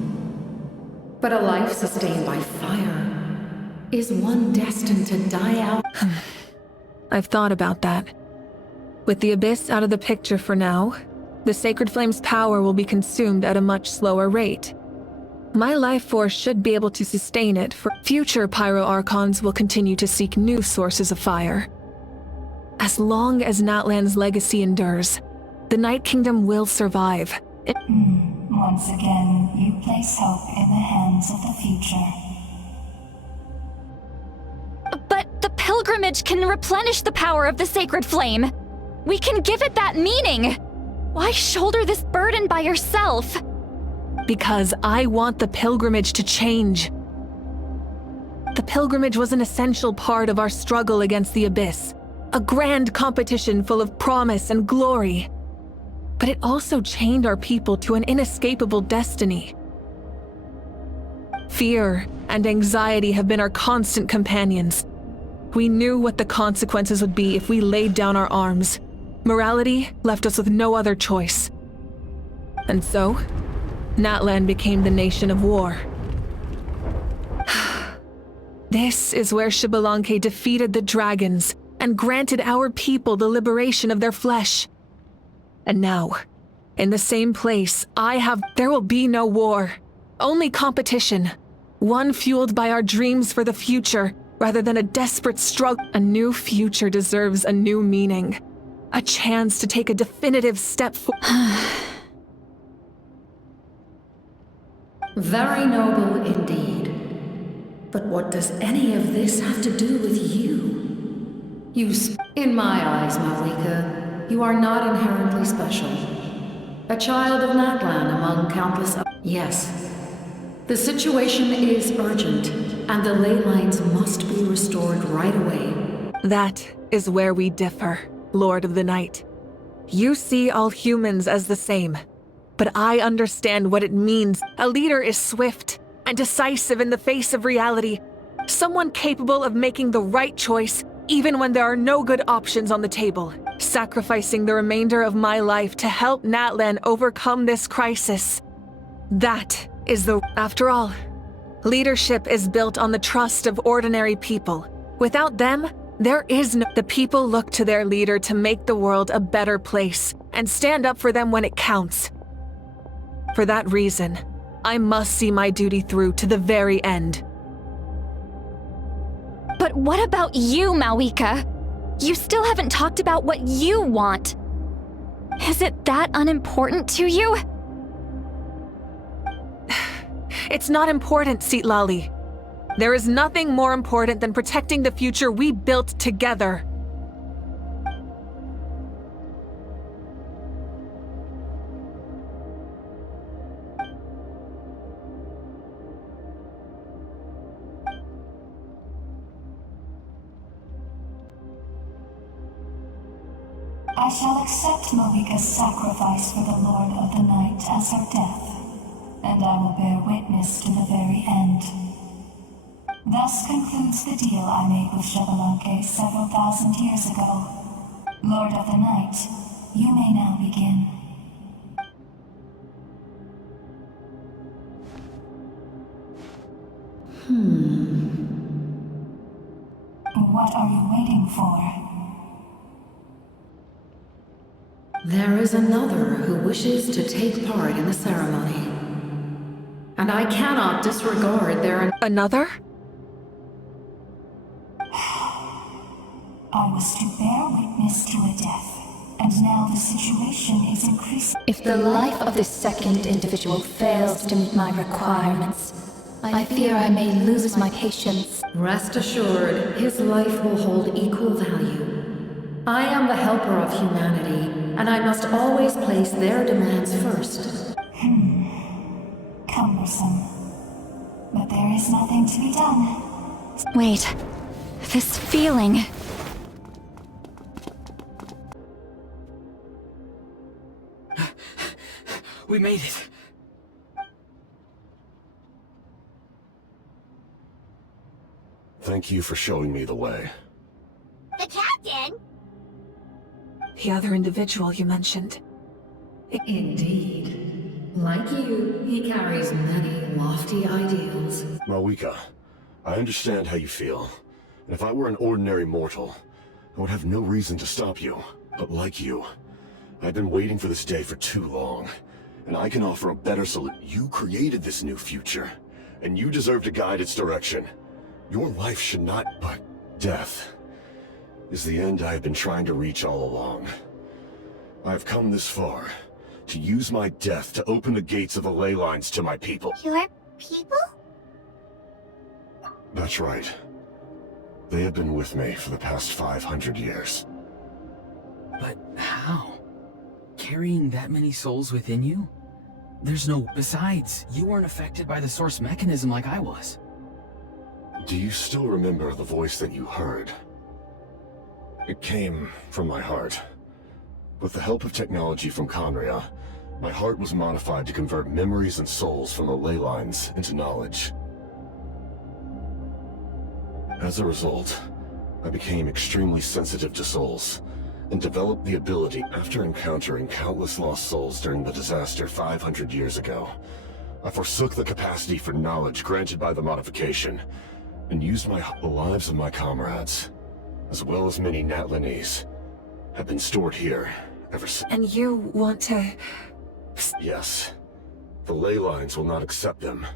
But a life sustained by fire is one destined to die out. I've thought about that. With the Abyss out of the picture for now, the Sacred Flame's power will be consumed at a much slower rate. My life force should be able to sustain it, for future Pyro-Archons will continue to seek new sources of fire. As long as Natlan's legacy endures, the Night Kingdom will survive. Once again, you place hope in the hands of the future. But the pilgrimage can replenish the power of the sacred flame. We can give it that meaning. Why shoulder this burden by yourself? Because I want the pilgrimage to change. The pilgrimage was an essential part of our struggle against the Abyss. A grand competition full of promise and glory. But it also chained our people to an inescapable destiny. Fear and anxiety have been our constant companions. We knew what the consequences would be if we laid down our arms. Morality left us with no other choice. And so, Natlan became the nation of war. This is where Xbalanque defeated the dragons and granted our people the liberation of their flesh. And now, in the same place, there will be no war, only competition. One fueled by our dreams for the future, rather than a desperate struggle. A new future deserves a new meaning. A chance to take a definitive step forward. Very noble indeed. But what does any of this have to do with you? In my eyes, Malika, you are not inherently special. A child of Natlan among countless... Yes. The situation is urgent, and the ley lines must be restored right away. That is where we differ, Lord of the Night. You see all humans as the same, but I understand what it means. A leader is swift and decisive in the face of reality. Someone capable of making the right choice even when there are no good options on the table. Sacrificing the remainder of my life to help Natlan overcome this crisis. That is the... After all, leadership is built on the trust of ordinary people. Without them, there is no... The people look to their leader to make the world a better place and stand up for them when it counts. For that reason, I must see my duty through to the very end. But what about you, Malika? You still haven't talked about what you want. Is it that unimportant to you? It's not important, Citlali. There is nothing more important than protecting the future we built together. I shall accept Moika's sacrifice for the Lord of the Night as her death, and I will bear witness to the very end. Thus concludes the deal I made with Xbalanque several thousand years ago. Lord of the Night, you may now begin. What are you waiting for? There is another who wishes to take part in the ceremony. And I cannot disregard their... Another? I was to bear witness to a death, and now the situation is increasing. If the life of this second individual fails to meet my requirements, I fear I may lose my patience. Rest assured, his life will hold equal value. I am the helper of humanity, and I must always place their demands first. Cumbersome. But there is nothing to be done. Wait. This feeling. We made it. Thank you for showing me the way. The captain? The other individual you mentioned. Indeed. Like you, he carries many lofty ideals. Moika, I understand how you feel. And if I were an ordinary mortal, I would have no reason to stop you. But like you, I've been waiting for this day for too long. And I can offer a better solution. You created this new future, and you deserve to guide its direction. Your life should not, but death is the end I have been trying to reach all along. I have come this far to use my death to open the gates of the ley lines to my people. Your people? That's right. They have been with me for the past 500 years. But how? Carrying that many souls within you? There's no... Besides, you weren't affected by the source mechanism like I was. Do you still remember the voice that you heard? It came from my heart. With the help of technology from Conria, my heart was modified to convert memories and souls from the ley lines into knowledge. As a result, I became extremely sensitive to souls, and developed the ability, after encountering countless lost souls during the disaster 500 years ago, I forsook the capacity for knowledge granted by the modification, and used the lives of my comrades, as well as many Natlanese, have been stored here ever since. And you want to... Yes. The ley lines will not accept them.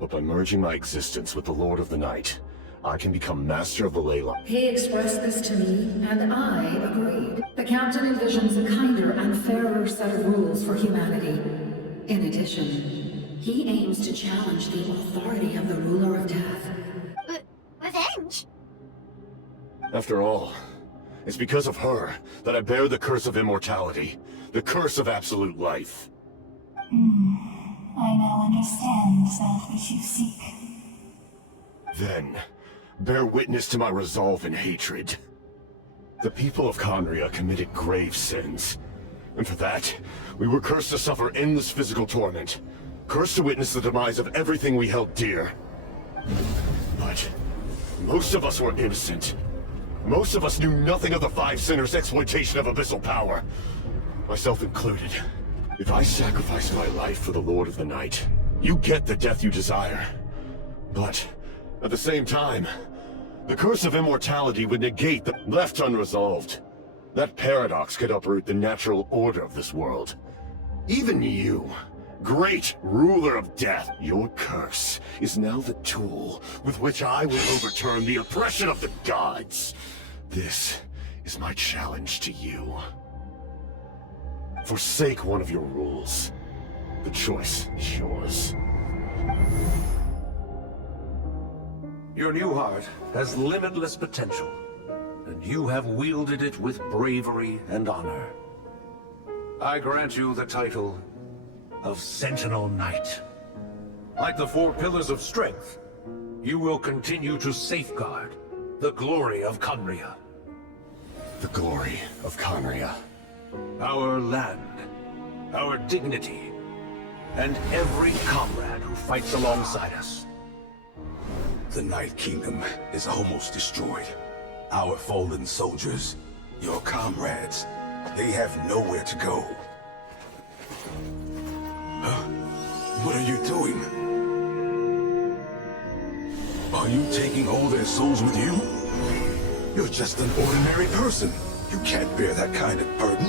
But by merging my existence with the Lord of the Night, I can become master of the ley line. He expressed this to me, and I agreed. The captain envisions a kinder and fairer set of rules for humanity. In addition, he aims to challenge the authority of the ruler of death. Revenge? After all, it's because of her that I bear the curse of immortality, the curse of absolute life. I now understand that which you seek. Then, bear witness to my resolve and hatred. The people of Conria committed grave sins, and for that, we were cursed to suffer endless physical torment, cursed to witness the demise of everything we held dear. But most of us were innocent. Most of us knew nothing of the Five Sinners' exploitation of abyssal power, myself included. If I sacrifice my life for the Lord of the Night, you get the death you desire. But at the same time, the curse of immortality would negate the left unresolved. That paradox could uproot the natural order of this world. Even you, great ruler of death, your curse is now the tool with which I will overturn the oppression of the gods. This is my challenge to you. Forsake one of your rules. The choice is yours. Your new heart has limitless potential, and you have wielded it with bravery and honor. I grant you the title of Sentinel Knight. Like the four pillars of strength, you will continue to safeguard the glory of Conria. The glory of Conria. Our land, our dignity, and every comrade who fights alongside us. The Night Kingdom is almost destroyed. Our fallen soldiers, your comrades, they have nowhere to go. Huh? What are you doing? Are you taking all their souls with you? You're just an ordinary person. You can't bear that kind of burden.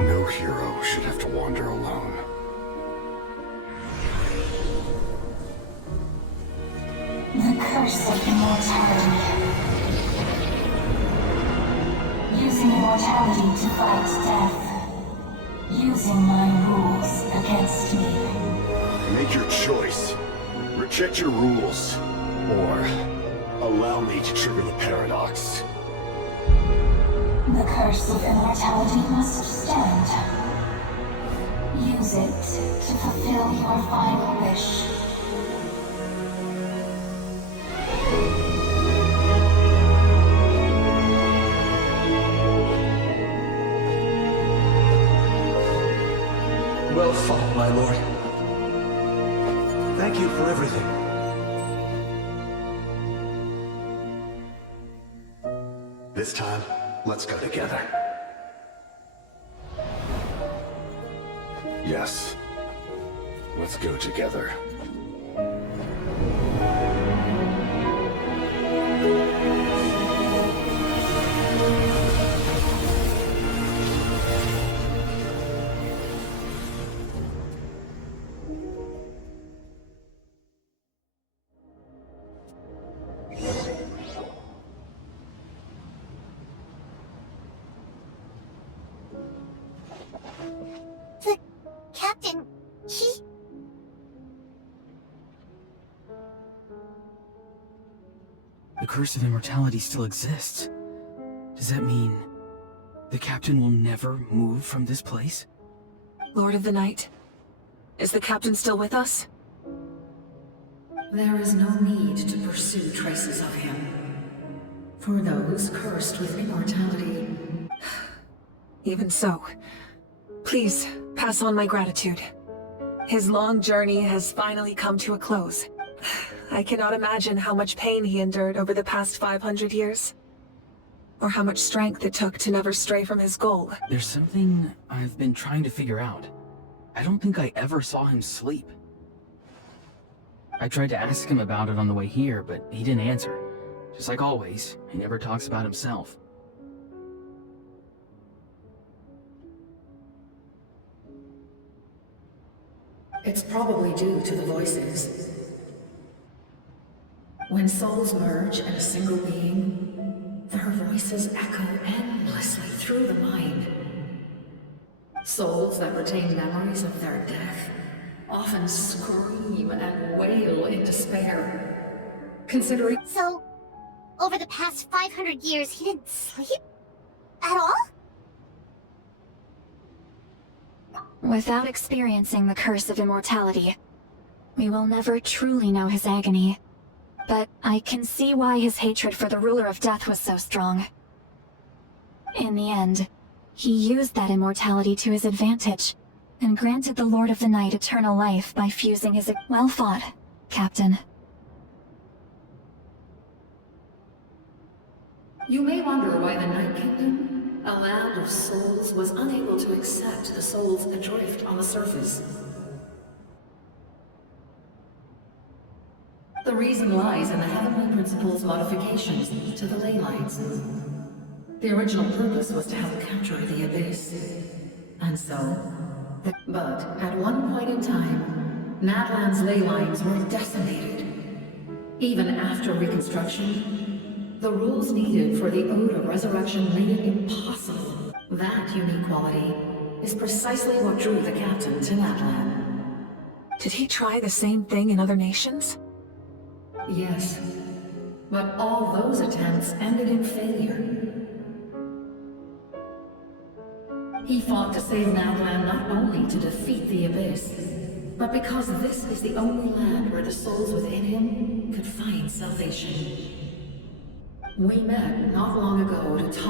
No hero should have to wander alone. The curse of immortality. Using immortality to fight death. Using my rules against me. Make your choice. Reject your rules. Or allow me to trigger the paradox. The curse of immortality must stand. Use it to fulfill your final wish. Well fought, my lord. Thank you for everything. This time, let's go together. Yes. Let's go together. The captain, he... The curse of immortality still exists. Does that mean the captain will never move from this place? Lord of the Night, is the captain still with us? There is no need to pursue traces of him. For those cursed with immortality. Even so, please pass on my gratitude. His long journey has finally come to a close. I cannot imagine how much pain he endured over the past 500 years. Or how much strength it took to never stray from his goal. There's something I've been trying to figure out. I don't think I ever saw him sleep. I tried to ask him about it on the way here, but he didn't answer. Just like always, he never talks about himself. It's probably due to the voices. When souls merge in a single being, their voices echo endlessly through the mind. Souls that retain memories of their death often scream and wail in despair. Considering— So, over the past 500 years, he didn't sleep? At all? Without experiencing the curse of immortality, we will never truly know his agony. But I can see why his hatred for the ruler of death was so strong. In the end, he used that immortality to his advantage, and granted the Lord of the Night eternal life by fusing his— Well fought, Captain. You may wonder why the Night Kingdom, a land of souls, was unable to accept the souls adrift on the surface. The reason lies in the Heavenly Principle's modifications to the ley lines. The original purpose was to help counter the Abyss. And so— But at one point in time, Natlan's ley lines were decimated. Even after reconstruction, the rules needed for the Ode of Resurrection made it impossible. That unique quality is precisely what drew the captain to Natlan. Did he try the same thing in other nations? Yes, but all those attempts ended in failure. He fought to save Natlan not only to defeat the Abyss, but because this is the only land where the souls within him could find salvation. We met not long ago to talk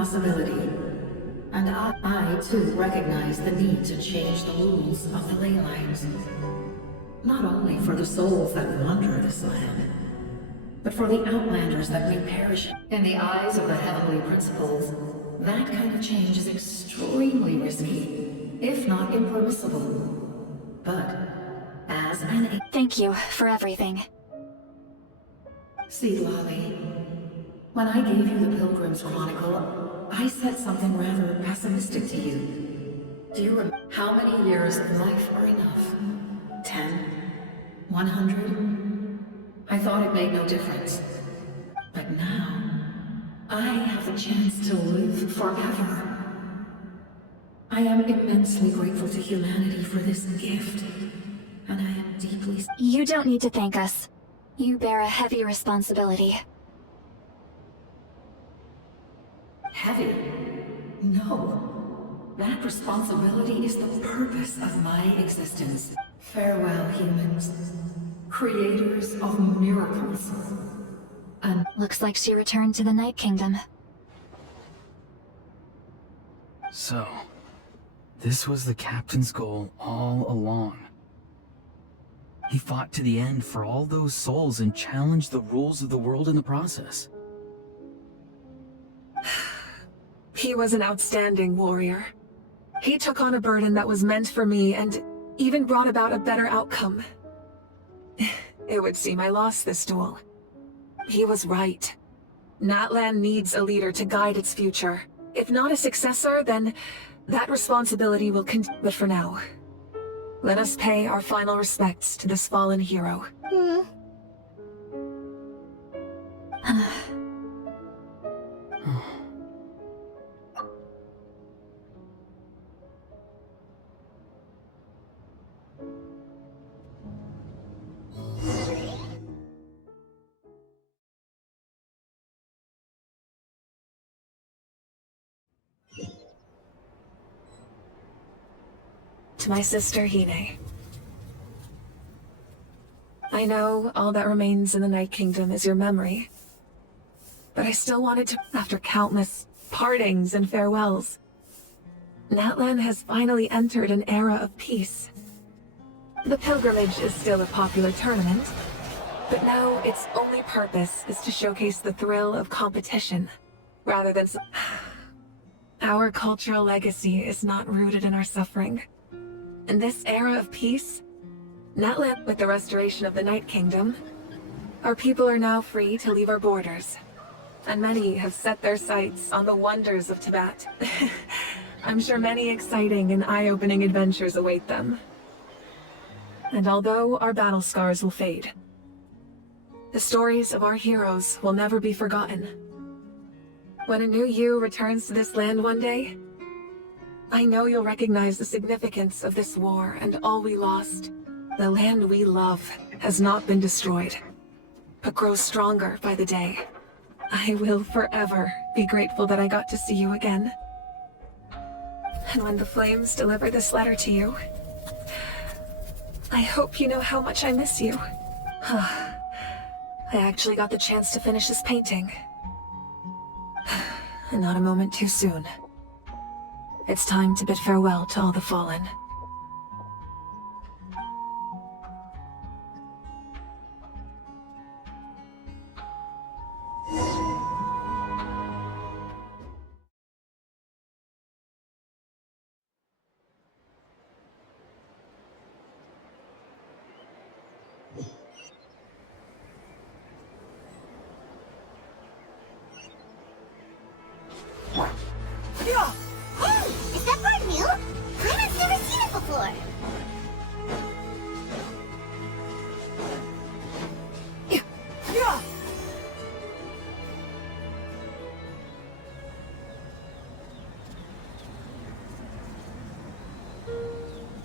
possibility. And I too recognize the need to change the rules of the ley lines. Not only for the souls that wander this land, but for the outlanders that may perish. In the eyes of the heavenly principles, that kind of change is extremely risky, if not impermissible. But, as an... Thank you for everything. See, Lolly, when I gave you the Pilgrim's Chronicle, I said something rather pessimistic to you. Do you remember how many years of life are enough? 10? 100? I thought it made no difference. But now, I have the chance to live forever. I am immensely grateful to humanity for this gift, and I am deeply... You don't need to thank us. You bear a heavy responsibility. Heavy? No. That responsibility is the purpose of my existence. Farewell, humans. Creators of miracles. And looks like she returned to the Night Kingdom. So, this was the captain's goal all along. He fought to the end for all those souls and challenged the rules of the world in the process. He was an outstanding warrior. He took on a burden that was meant for me and even brought about a better outcome. It would seem I lost this duel. He was right. Natlan needs a leader to guide its future. If not a successor, then that responsibility will continue. But for now, let us pay our final respects to this fallen hero. To my sister, Hine. I know all that remains in the Night Kingdom is your memory, but I still wanted to, after countless partings and farewells. Natlan has finally entered an era of peace. The pilgrimage is still a popular tournament, but now its only purpose is to showcase the thrill of competition, rather than... Our cultural legacy is not rooted in our suffering. In this era of peace, Natlan, with the restoration of the Night Kingdom, our people are now free to leave our borders, and many have set their sights on the wonders of Tibet. I'm sure many exciting and eye-opening adventures await them. And although our battle scars will fade, the stories of our heroes will never be forgotten. When a new you returns to this land one day, I know you'll recognize the significance of this war and all we lost. The land we love has not been destroyed, but grows stronger by the day. I will forever be grateful that I got to see you again. And when the flames deliver this letter to you, I hope you know how much I miss you. I actually got the chance to finish this painting. And not a moment too soon. It's time to bid farewell to all the fallen. Is that part new? I've never seen it before.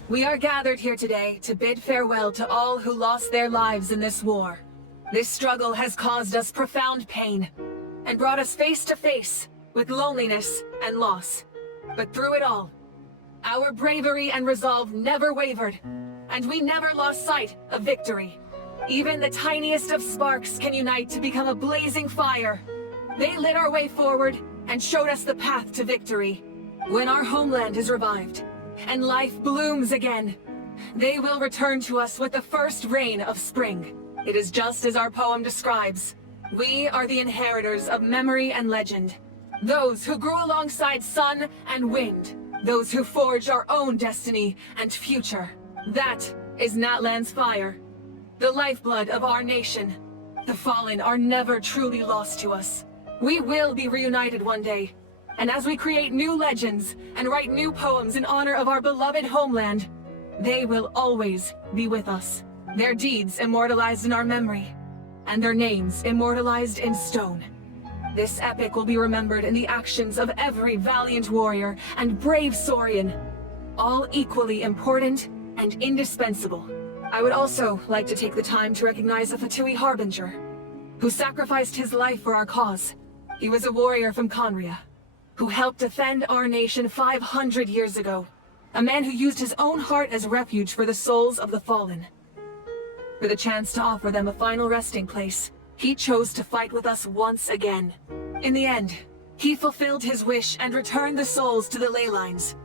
We are gathered here today to bid farewell to all who lost their lives in this war. This struggle has caused us profound pain and brought us face to face with loneliness and loss. But through it all, our bravery and resolve never wavered, and we never lost sight of victory. Even the tiniest of sparks can unite to become a blazing fire. They lit our way forward, and showed us the path to victory. When our homeland is revived, and life blooms again, they will return to us with the first rain of spring. It is just as our poem describes. We are the inheritors of memory and legend. Those who grew alongside sun and wind. Those who forged our own destiny and future. That is Natlan's fire. The lifeblood of our nation. The fallen are never truly lost to us. We will be reunited one day. And as we create new legends and write new poems in honor of our beloved homeland, they will always be with us. Their deeds immortalized in our memory, and their names immortalized in stone. This epic will be remembered in the actions of every valiant warrior and brave Saurian, all equally important and indispensable. I would also like to take the time to recognize a Fatui Harbinger, who sacrificed his life for our cause. He was a warrior from Conria, who helped defend our nation 500 years ago. A man who used his own heart as refuge for the souls of the fallen. For the chance to offer them a final resting place, he chose to fight with us once again. In the end, he fulfilled his wish and returned the souls to the ley lines.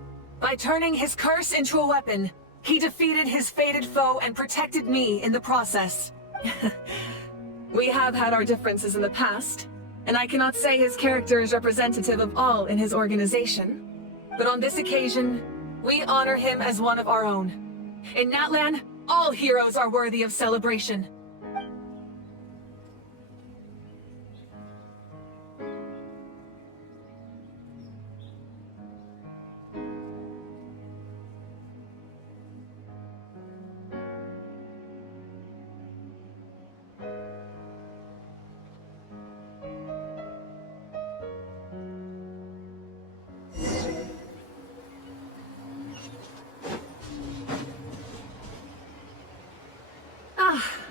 By turning his curse into a weapon, he defeated his fated foe and protected me in the process. We have had our differences in the past, and I cannot say his character is representative of all in his organization. But on this occasion, we honor him as one of our own. In Natlan, all heroes are worthy of celebration.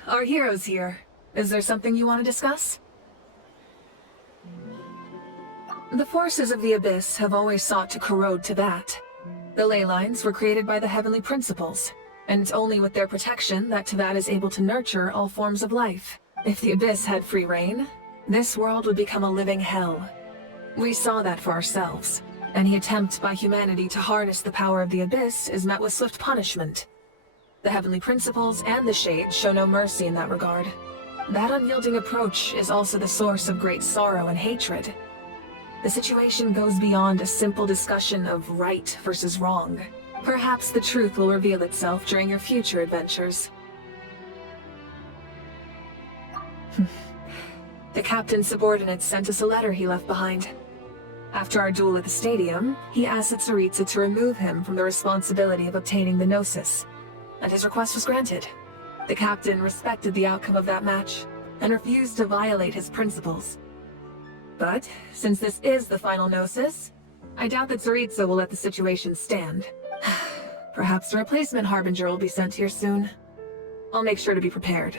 Our hero's here. Is there something you want to discuss? The forces of the Abyss have always sought to corrode Teyvat. The ley lines were created by the Heavenly Principles, and it's only with their protection that Teyvat is able to nurture all forms of life. If the Abyss had free reign, this world would become a living hell. We saw that for ourselves. Any attempt by humanity to harness the power of the Abyss is met with swift punishment. The Heavenly Principles and the Shades show no mercy in that regard. That unyielding approach is also the source of great sorrow and hatred. The situation goes beyond a simple discussion of right versus wrong. Perhaps the truth will reveal itself during your future adventures. The captain's subordinates sent us a letter he left behind. After our duel at the stadium, he asked Tsaritsa to remove him from the responsibility of obtaining the Gnosis, and his request was granted. The captain respected the outcome of that match, and refused to violate his principles. But, since this is the final Gnosis, I doubt that Tsaritsa will let the situation stand. Perhaps a replacement Harbinger will be sent here soon. I'll make sure to be prepared.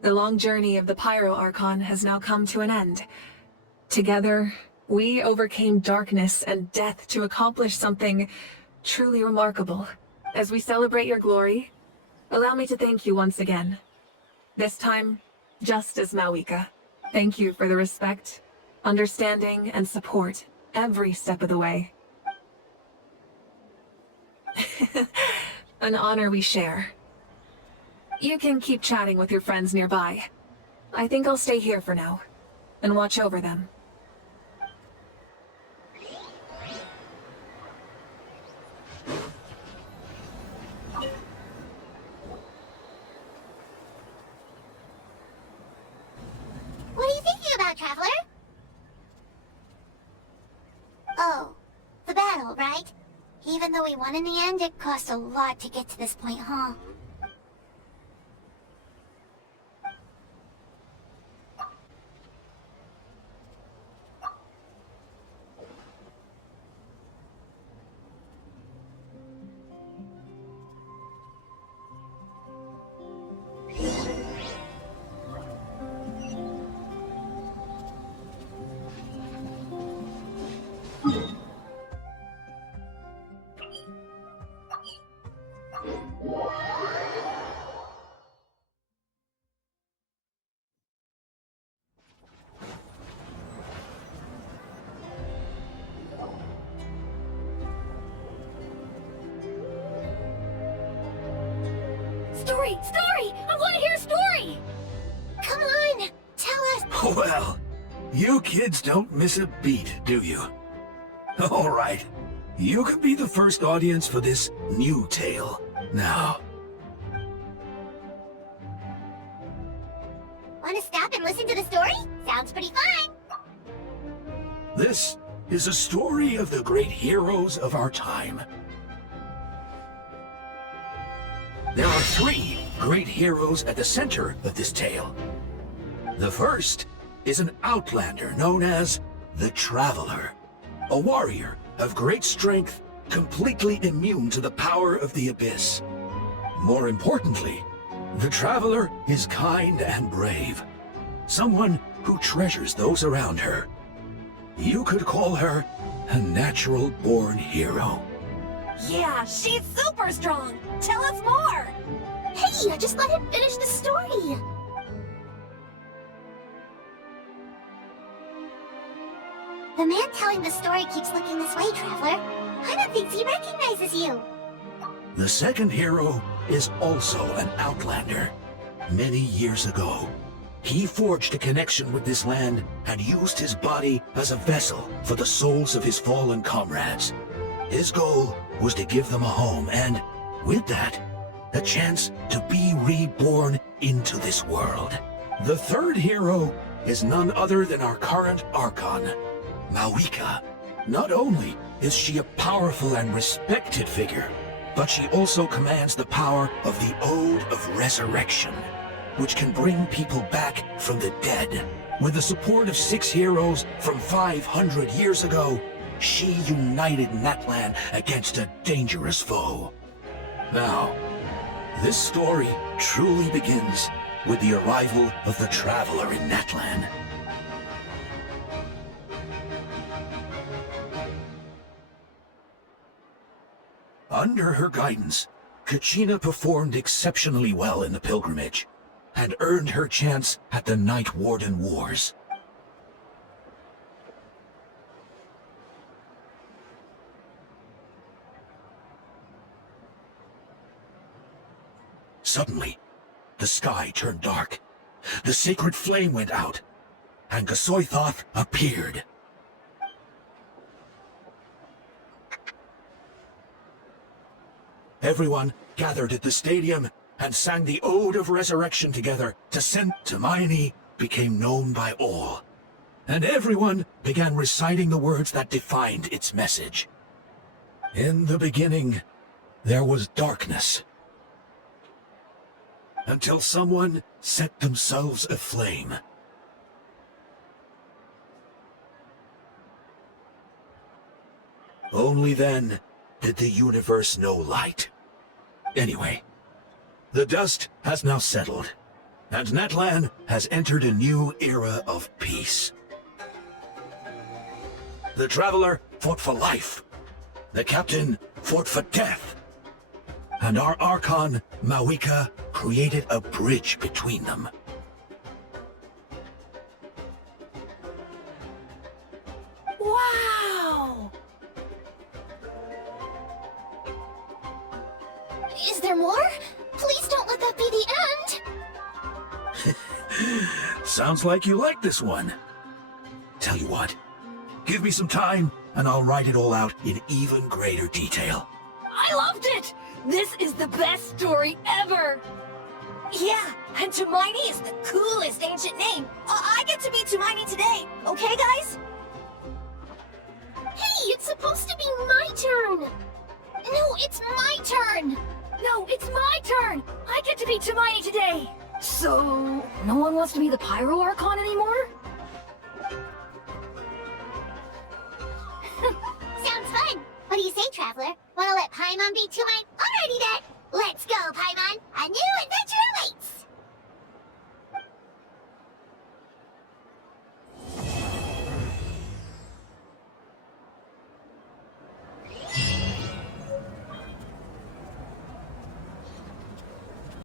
The long journey of the Pyro Archon has now come to an end. Together, we overcame darkness and death to accomplish something truly remarkable. As we celebrate your glory, allow me to thank you once again. This time, just as Mawika. Thank you for the respect, understanding, and support every step of the way. An honor we share. You can keep chatting with your friends nearby. I think I'll stay here for now, and watch over them. What are you thinking about, Traveler? Oh, the battle, right? Even though we won in the end, it cost a lot to get to this point, huh? Story! Story! I want to hear a story! Come on, tell us. Well, you kids don't miss a beat, do you? All right. You can be the first audience for this new tale. Now, Want to stop and listen to the story? Sounds pretty fun. this is a story of the great heroes of our time. There are 3 great heroes at the center of this tale. The first is an outlander known as the Traveler, a warrior of great strength, completely immune to the power of the Abyss. More importantly, the Traveler is kind and brave, someone who treasures those around her. You could call her a natural-born hero. Yeah, she's super strong! Tell us more! Hey, just let him finish the story. The man telling the story keeps looking this way, Traveler. Paimon thinks he recognizes you. The second hero is also an outlander. Many years ago, he forged a connection with this land and used his body as a vessel for the souls of his fallen comrades. His goal was to give them a home and, with that, a chance to be reborn into this world. The third hero is none other than our current Archon, Mawika. Not only is she a powerful and respected figure, but she also commands the power of the Ode of Resurrection, which can bring people back from the dead. With the support of 6 heroes from 500 years ago, she united Natlan against a dangerous foe. Now, this story truly begins with the arrival of the Traveler in Natlan. Under her guidance, Kachina performed exceptionally well in the pilgrimage, and earned her chance at the Night Warden Wars. Suddenly, the sky turned dark, the sacred flame went out, and Gasoithoth appeared. Everyone gathered at the stadium and sang the Ode of Resurrection together. Descent to Hermione became known by all, and everyone began reciting the words that defined its message. In the beginning, there was darkness, until someone set themselves aflame. Only then did the universe know light. Anyway, the dust has now settled, and Natlan has entered a new era of peace. The Traveler fought for life, the Captain fought for death, and our Archon, Mawika, created a bridge between them. Wow! Is there more? Please don't let that be the end! Sounds like you like this one. Tell you what, give me some time, and I'll write it all out in even greater detail. I loved it! This is the best story ever! Yeah, and Hermione is the coolest ancient name. I get to be Hermione today, okay guys? Hey, it's supposed to be my turn! No, it's my turn! No, it's my turn! I get to be Hermione today! So, no one wants to be the Pyro Archon anymore? Sounds fun! What do you say, Traveler? Wanna let Paimon be Hermione? Alrighty then! Let's go, Paimon! A new adventure